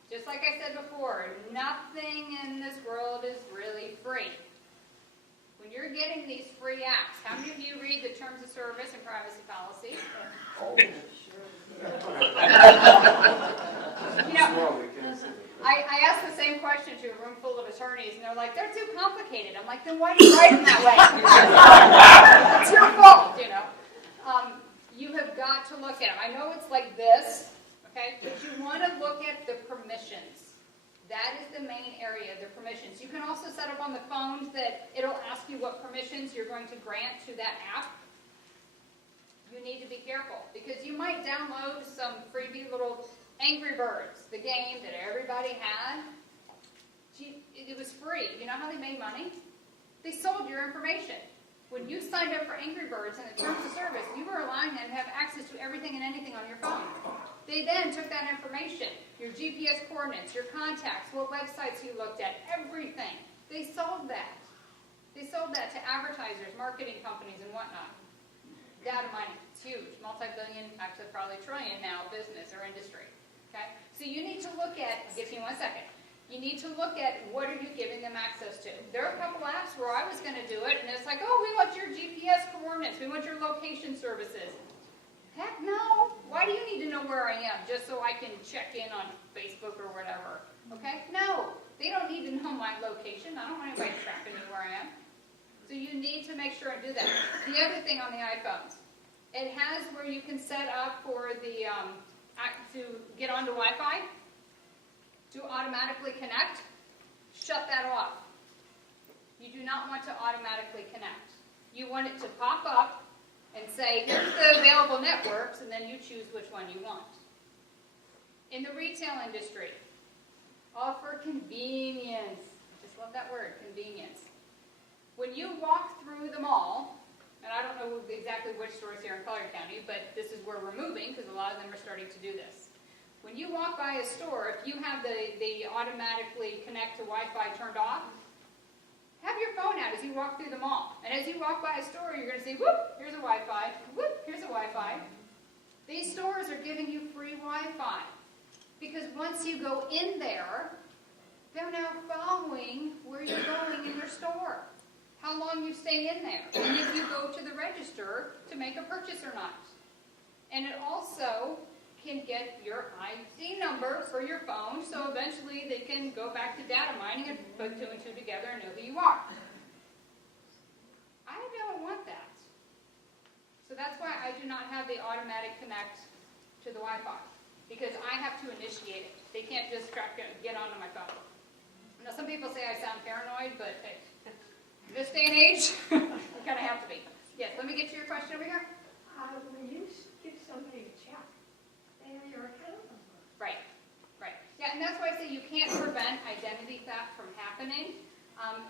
just like I said before, nothing in this world is really free. When you're getting these free apps, how many of you read the terms of service and privacy policy? I asked the same question to a room full of attorneys, and they're like, they're too complicated. I'm like, then why do you write them that way? It's your fault, you know. You have got to look at them. I know it's like this, okay, but you want to look at the permissions. That is the main area, the permissions. You can also set up on the phones that it'll ask you what permissions you're going to grant to that app. You need to be careful, because you might download some freebie little Angry Birds, the game that everybody had. It was free. You know how they made money? They sold your information. When you signed up for Angry Birds in the terms of service, you were allowing them to have access to everything and anything on your phone. They then took that information, your GPS coordinates, your contacts, what websites you looked at, everything. They sold that. They sold that to advertisers, marketing companies, and whatnot. Data mining, it's huge, multi-billion, actually probably trillion now, business or industry. Okay? So you need to look at, I'll give you 1 second. You need to look at what are you giving them access to. There are a couple apps where I was going to do it, and it's like, oh, we want your GPS coordinates, we want your location services. Heck no. Why do you need to know where I am just so I can check in on Facebook or whatever? Okay? No. They don't need to know my location. I don't want anybody tracking me where I am. So you need to make sure and do that. The other thing on the iPhones, it has where you can set up for the to get onto Wi-Fi, to automatically connect. Shut that off. You do not want to automatically connect. You want it to pop up and say, here's the available networks, and then you choose which one you want. In the retail industry, offer convenience. I just love that word, convenience. When you walk through the mall, and I don't know exactly which stores here in Collier County, but this is where we're moving because a lot of them are starting to do this. When you walk by a store, if you have the automatically connect to Wi-Fi turned off, have your phone out as you walk through the mall. And as you walk by a store, you're going to see, whoop, here's a Wi-Fi, whoop, here's a Wi-Fi. These stores are giving you free Wi-Fi. Because once you go in there, they're now following where you're going in your store. How long you stay in there. And if you go to the register to make a purchase or not. And it also can get your ID number for your phone, so eventually they can go back to data mining and put 2 and 2 together and know who you are. I don't want that. So that's why I do not have the automatic connect to the Wi-Fi, because I have to initiate it. They can't just get onto my phone. Now, some people say I sound paranoid, but hey, in this day and age, you kind of have to be. Yes, let me get to your question over here. When you give somebody a check, they have your account number. Right. Yeah, and that's why I say you can't prevent identity theft from happening.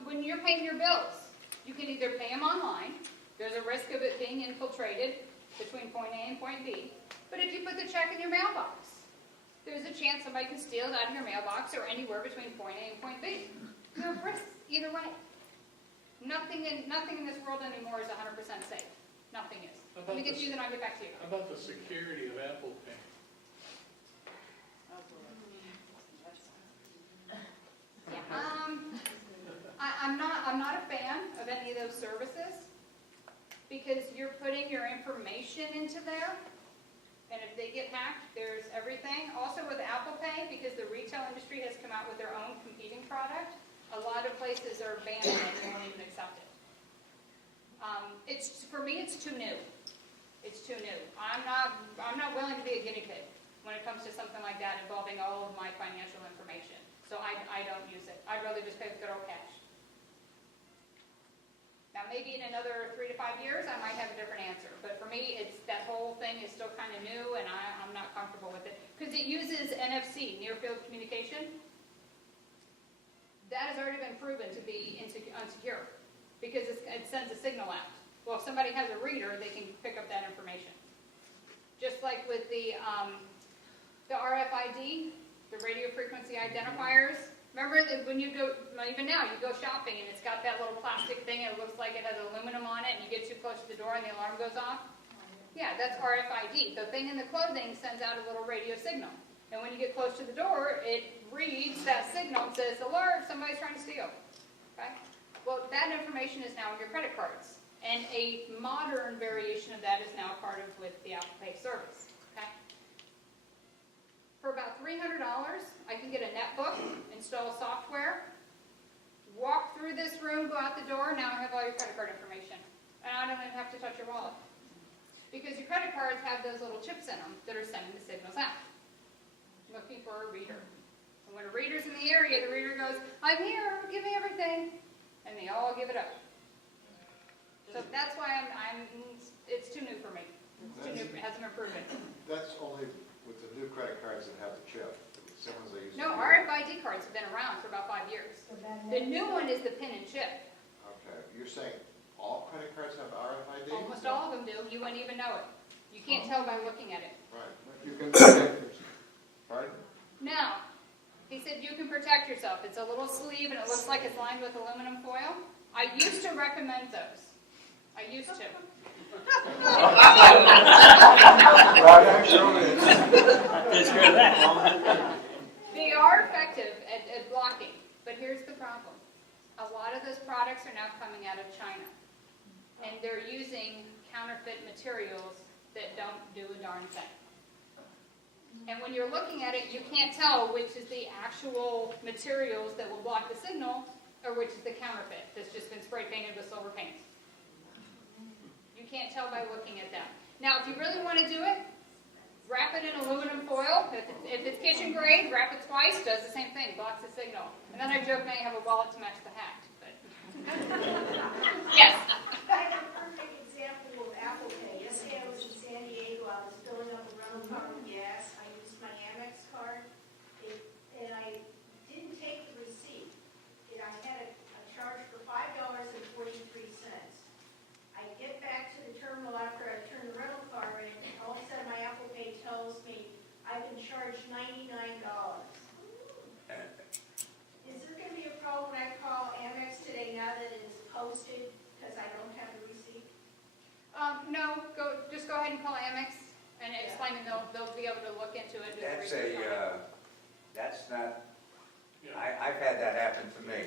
When you're paying your bills, you can either pay them online. There's a risk of it being infiltrated between point A and point B. But if you put the check in your mailbox, there's a chance somebody can steal it out of your mailbox or anywhere between point A and point B. There's risks either way. Nothing in this world anymore is 100% safe. Nothing is. Let me get you, then I'll get back to you. How about the security of Apple Pay? I'm not a fan of any of those services because you're putting your information into there, and if they get hacked, there's everything. Also with Apple Pay, because the retail industry has come out with their own competing product, a lot of places are banning it and won't even accept it. For me, it's too new. It's too new. I'm not willing to be a guinea pig when it comes to something like that involving all of my financial information. So I don't use it. I'd rather just pay with good old cash. Now, maybe in another 3 to 5 years, I might have a different answer. But for me, that whole thing is still kind of new, and I'm not comfortable with it. Because it uses NFC, near field communication. That has already been proven to be unsecure because it sends a signal out. Well, if somebody has a reader, they can pick up that information. Just like with the RFID, the radio frequency identifiers. Remember that when you go, even now, you go shopping and it's got that little plastic thing and it looks like it has aluminum on it and you get too close to the door and the alarm goes off? Yeah, that's RFID. The thing in the clothing sends out a little radio signal. And when you get close to the door, it reads that signal and says, alert, somebody's trying to steal. Okay? Well, that information is now in your credit cards. And a modern variation of that is now part of with the Apple Pay service. Okay? For about 3 $300, I can get a netbook, install software, walk through this room, go out the door, now I have all your credit card information. And I don't even have to touch your wallet. Because your credit cards have those little chips in them that are sending the signals out. Looking for a reader. And when a reader's in the area, the reader goes, I'm here, give me everything. And they all give it up. So that's why it's too new for me. It's too new, it hasn't been proven. That's only with the new credit cards that have the chip. Same ones they use. No, RFID cards have been around for about 5 years. The new one is the pin and chip. Okay, you're saying all credit cards have RFID? Almost all of them do. You wouldn't even know it. You can't tell by looking at it. Right. You can, pardon? Now, he said you can protect yourself. It's a little sleeve and it looks like it's lined with aluminum foil. I used to recommend those. I used to. They are effective at blocking, but here's the problem. A lot of those products are now coming out of China, and they're using counterfeit materials that don't do a darn thing. And when you're looking at it, you can't tell which is the actual materials that will block the signal or which is the counterfeit that's just been spray painted with silver paint. You can't tell by looking at them. Now, if you really want to do it, wrap it in aluminum foil. If it's kitchen grade, wrap it twice, does the same thing, blocks the signal. And then I joke now you have a wallet to match the hat. But yes? I have a perfect example of Apple Pay. Yesterday I was in San Diego. I was filling up a rental car with gas. I used my Amex card, and I didn't take the receipt. And I had a charge for $5.43. I get back to the terminal after I turn the rental car in, and all of a sudden my Apple Pay tells me I've been charged $99. Is there going to be a problem when I call Amex today now that it is posted because I don't have the receipt? No, just go ahead and call Amex and explain, and they'll be able to look into it. And do the That's research on it. that's not, I've had that happen to me.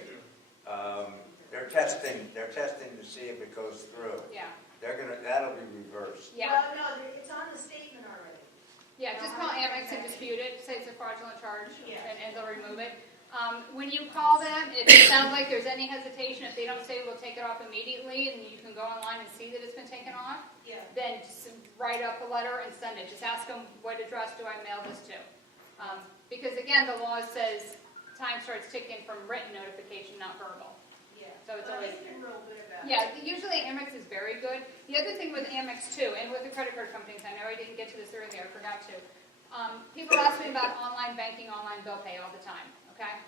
They're testing to see if it goes through. Yeah. That'll be reversed. Yeah. Well, no, it's on the statement already. Yeah, just call Amex and dispute it, say it's a fraudulent charge, Yes. and they'll remove it. When you call them, if it sounds like there's any hesitation, if they don't say we'll take it off immediately, and you can go online and see that it's been taken off, Yeah. then just write up a letter and send it. Just ask them, what address do I mail this to? Because again, the law says time starts ticking from written notification, not verbal. Yeah. So it's But always... they've been real good about it. Yeah, usually Amex is very good. The other thing with Amex too, and with the credit card companies, I know I didn't get to this earlier, I forgot to. People ask me about online banking, online bill pay all the time, okay?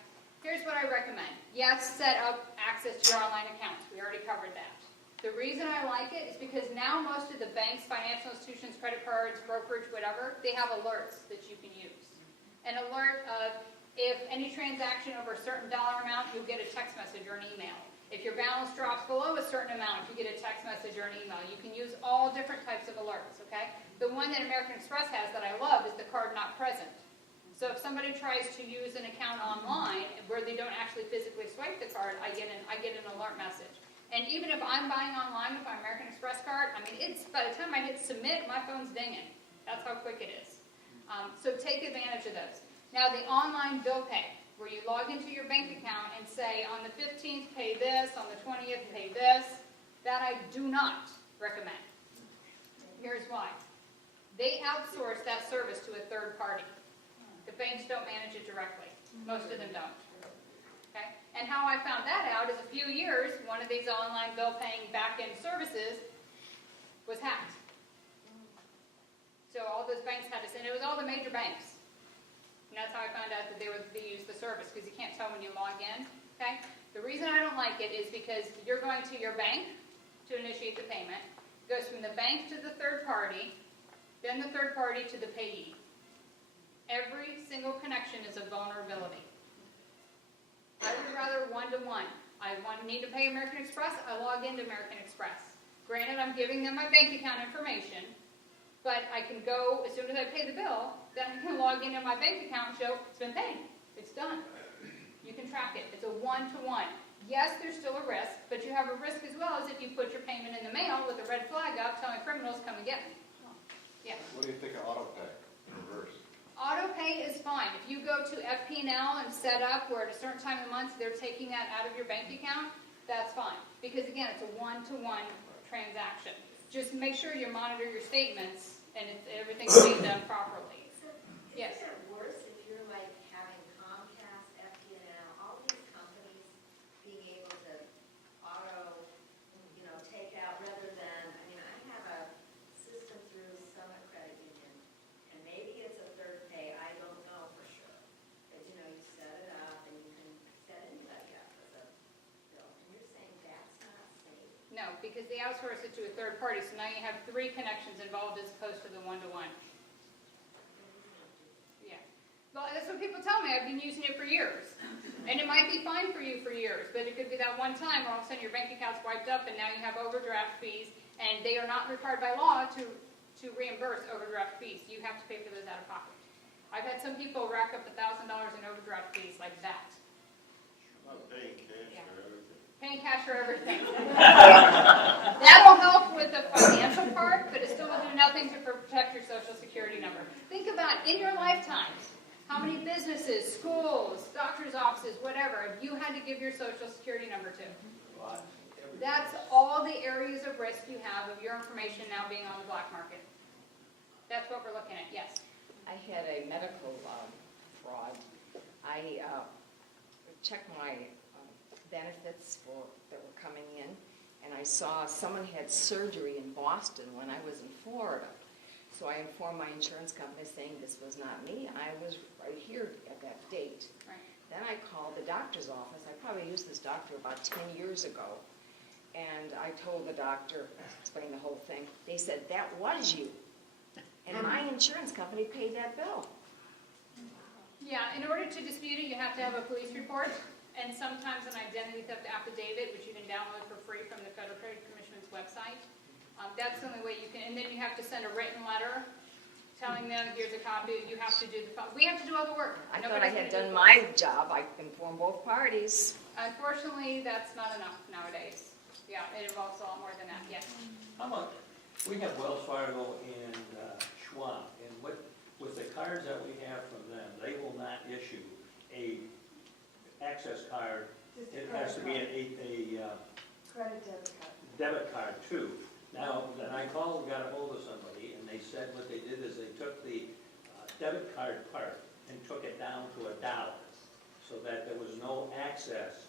Here's what I recommend. Yes, set up access to your online accounts. We already covered that. The reason I like it is because now most of the banks, financial institutions, credit cards, brokerage, whatever, they have alerts that you can use. An alert of if any transaction over a certain dollar amount, you'll get a text message or an email. If your balance drops below a certain amount, you get a text message or an email. You can use all different types of alerts, okay? The one that American Express has that I love is the card not present. So if somebody tries to use an account online where they don't actually physically swipe the card, I get an alert message. And even if I'm buying online with my American Express card, I mean, by the time I hit submit, my phone's dinging. That's how quick it is. So take advantage of those. Now the online bill pay, where you log into your bank account and say, on the 15th, pay this, on the 20th, pay this, that I do not recommend. Here's why. They outsource that service to a third party. The banks don't manage it directly. Most of them don't. Okay? And how I found that out is a few years, one of these online bill paying back-end services was hacked. So all those banks had to send, it was all the major banks. And that's how I found out that they use the service, because you can't tell when you log in. Okay? The reason I don't like it is because you're going to your bank to initiate the payment. It goes from the bank to the third party, then the third party to the payee. Every single connection is a vulnerability. I would rather one-to-one. I need to pay American Express, I log into American Express. Granted, I'm giving them my bank account information, but I can go, as soon as I pay the bill, then I can log into my bank account and show it's been paid. It's done. You can track it. It's a one-to-one. Yes, there's still a risk, but you have a risk as well as if you put your payment in the mail with a red flag up telling criminals come and get me. Yeah. What do you think of auto pay in reverse? Auto pay is fine. If you go to FP&L and set up where at a certain time of the month they're taking that out of your bank account, that's fine. Because again, it's a one-to-one transaction. Just make sure you monitor your statements and everything's being done properly. Yes? Isn't it worse if you're like having Comcast, FD&L, all these companies being able to auto, take out rather than, I have a system through Summit Credit Union, and maybe it's a third pay, I don't know for sure. But you set it up and you can set anybody up with a bill, and you're saying that's not safe? No, because they outsource it to a third party, so now you have 3 connections involved as opposed to the one-to-one. Yeah. Well, that's what people tell me. I've been using it for years. And it might be fine for you for years, but it could be that one time where all of a sudden your bank account's wiped up and now you have overdraft fees, and they are not required by law to reimburse overdraft fees. You have to pay for those out of pocket. I've had some people rack up $1,000 in overdraft fees like that. I'm not paying cash for everything. Paying cash for everything. That'll help with the financial part, but it still will do nothing to protect your Social Security number. Think about, in your lifetimes, how many businesses, schools, doctor's offices, whatever, have you had to give your Social Security number to? That's all the areas of risk you have of your information now being on the black market. That's what we're looking at, yes. I had a medical fraud. I checked my benefits that were coming in, and I saw someone had surgery in Boston when I was in Florida. So I informed my insurance company saying this was not me. I was right here at that date. Right. Then I called the doctor's office. I probably used this doctor about 10 years ago. And I told the doctor, explained the whole thing. They said, that was you. And my insurance company paid that bill. Yeah, in order to dispute it, you have to have a police report, and sometimes an identity theft affidavit, which you can download for free from the Federal Trade Commission's website. That's the only way you can, and then you have to send a written letter telling them, here's a copy, you have to do we have to do all the work. I thought I had done my job. I informed both parties. Unfortunately, that's not enough nowadays. Yeah, it involves a lot more than that, yes. How about, we have Wells Fargo and Schwab, and with the cards that we have from them, they will not issue a access card. It has to be a Credit debit card. debit card too. Now, then I called and got a hold of somebody, and they said what they did is they took the debit card part and took it down to $1, so that there was no access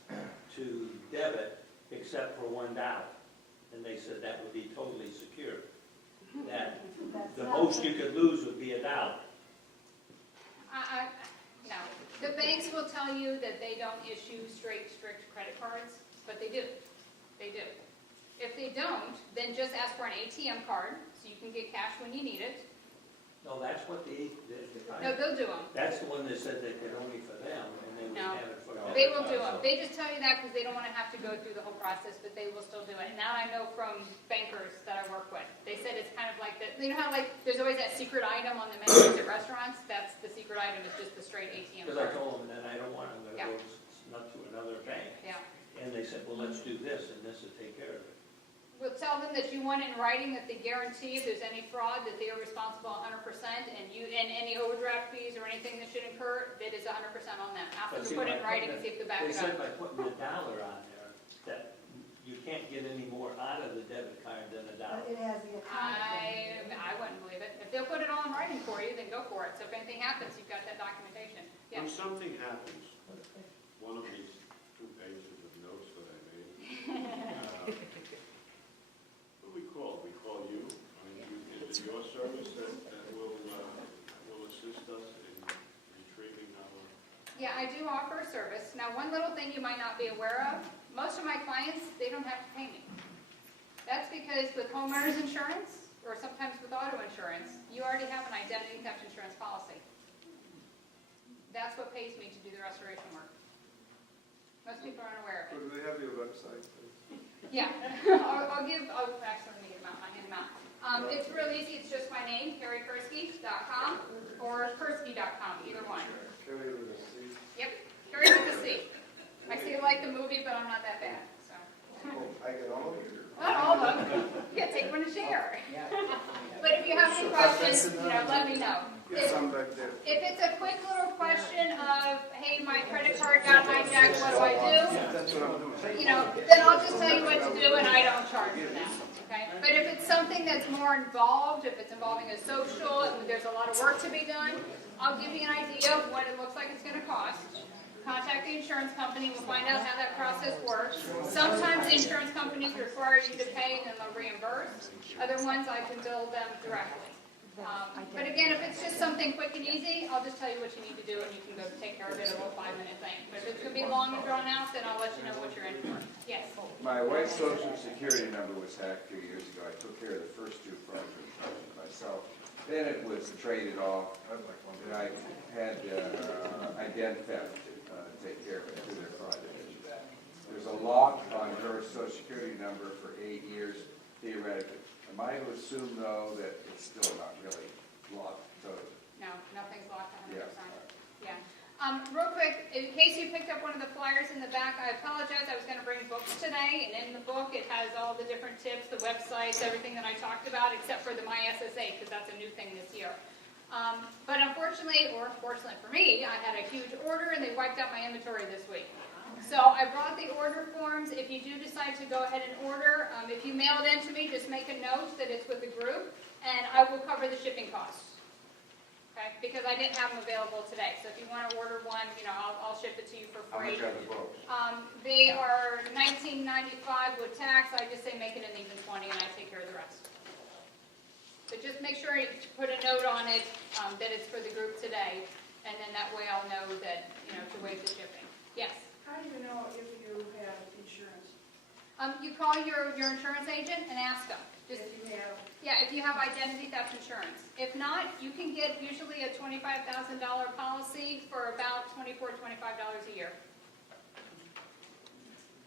to debit except for $1. And they said that would be totally secure. That the most you could lose would be $1. No. The banks will tell you that they don't issue strict credit cards, but they do. They do. If they don't, then just ask for an ATM card so you can get cash when you need it. No, that's what the No, they'll do them. that's the one that said they could only for them, and they would No. have it for them. They will do them. They just tell you that because they don't want to have to go through the whole process, but they will still do it. And now I know from bankers that I work with, they said it's kind of like that. You know how there's always that secret item on the menus at restaurants? That's the secret item. It's just the straight ATM Because I card. told them that I don't want them to Yeah. go not to another bank. Yeah. And they said, well, let's do this, and this will take care of it. We'll tell them that you want it in writing that they guarantee if there's any fraud that they are responsible 100%, and any overdraft fees or anything that should incur, that is 100% on them. Ask them But to see, put by it in writing putting and see if they back They it said up. by putting $1 on there, that you can't get any more out of the debit card than $1. It has the I wouldn't believe it. If they'll put it all in writing for you, then go for it. So if anything happens, you've got that documentation. When Yeah. something happens, one of these 2 pages of notes that I made, who we call? We call you? I mean, is it your service that will assist us in retrieving our... Yeah, I do offer a service. Now, one little thing you might not be aware of, most of my clients, they don't have to pay me. That's because with homeowners insurance, or sometimes with auto insurance, you already have an identity theft insurance policy. That's what pays me to do the restoration work. Most people aren't aware of it. Could we have your website, please? Yeah, actually, let me get them out, I'll hand them out. It's real easy, it's just my name, carriekerskie.com, or Kerskie.com, either one. Carrie with a C. Yep, Carrie with a C. I see you like the movie, but I'm not that bad, so. Oh, I get all of it? Not all of them. Yeah, take one to share. But if you have any questions, let me know. Get some back there. If it's a quick little question of, hey, my credit card got hijacked, what do I do? That's what I'm doing. You know, then I'll just tell you what to do and I don't charge for that, okay? But if it's something that's more involved, if it's involving a social, if there's a lot of work to be done, I'll give you an idea of what it looks like it's gonna cost. Contact the insurance company, we'll find out how that process works. Sometimes the insurance companies require you to pay and then they'll reimburse. Other ones, I can bill them directly. But again, if it's just something quick and easy, I'll just tell you what you need to do and you can go take care of it in a little 5-minute thing. But if it's gonna be long and drawn out, then I'll let you know what you're in for. Yes? My wife's social security number was hacked 2 years ago. I took care of the first 2 fraudulent myself. Then it was traded off, and I had ident theft take care of it through their fraud division. There's a lock on her social security number for 8 years, theoretically. Am I to assume, though, that it's still not really locked totally? No, nothing's locked 100%. Yeah. Yeah. Real quick, in case you picked up one of the flyers in the back, I apologize, I was gonna bring books today, and in the book, it has all the different tips, the websites, everything that I talked about, except for the My SSA, because that's a new thing this year. But unfortunately, or fortunately for me, I had a huge order, and they wiped out my inventory this week. So I brought the order forms. If you do decide to go ahead and order, if you mail it in to me, just make a note that it's with the group, and I will cover the shipping costs. Okay? Because I didn't have them available today. So if you want to order one, you know, I'll ship it to you for How free. much are the books? They are $19.95 with tax. I just say make it an even 20, and I take care of the rest. But just make sure you put a note on it that it's for the group today, and then that way I'll know that, you know, to waive the shipping. Yes? How do you know if you have insurance? You call your insurance agent and ask them. Just, If you have, yeah, if you have identity theft insurance. If not, you can get usually a $25,000 policy for about $24, $25 a year.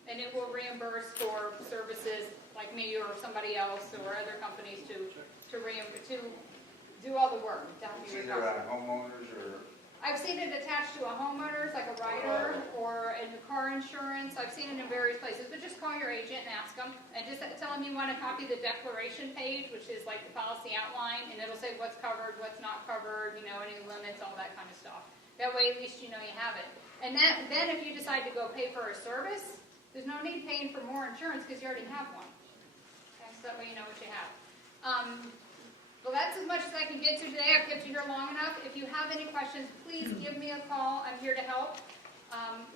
And it will reimburse for services like me or somebody else or other companies to do all the work. To help you It's either recover. on homeowners or, I've seen it attached to a homeowner's, like a rider, or in the car insurance. I've seen it in various places, but just call your agent and ask them. And just tell them you want to copy the declaration page, which is like the policy outline, and it'll say what's covered, what's not covered, you know, any limits, all that kind of stuff. That way, at least you know you have it. And then if you decide to go pay for a service, there's no need paying for more insurance because you already have one. Okay, so that way you know what you have. Well, that's as much as I can get to today. I've kept you here long enough. If you have any questions, please give me a call. I'm here to help.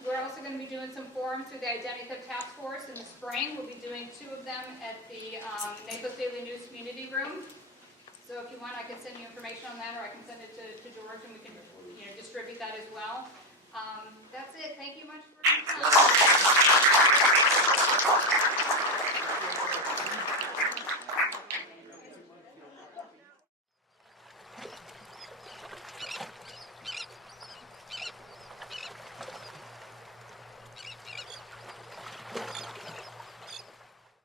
We're also going to be doing some forums through the Identity Theft Task Force in the spring. We'll be doing 2 of them at the Naples Daily News Community Room. So if you want, I can send you information on that, or I can send it to George, and we can distribute that as well. That's it. Thank you much.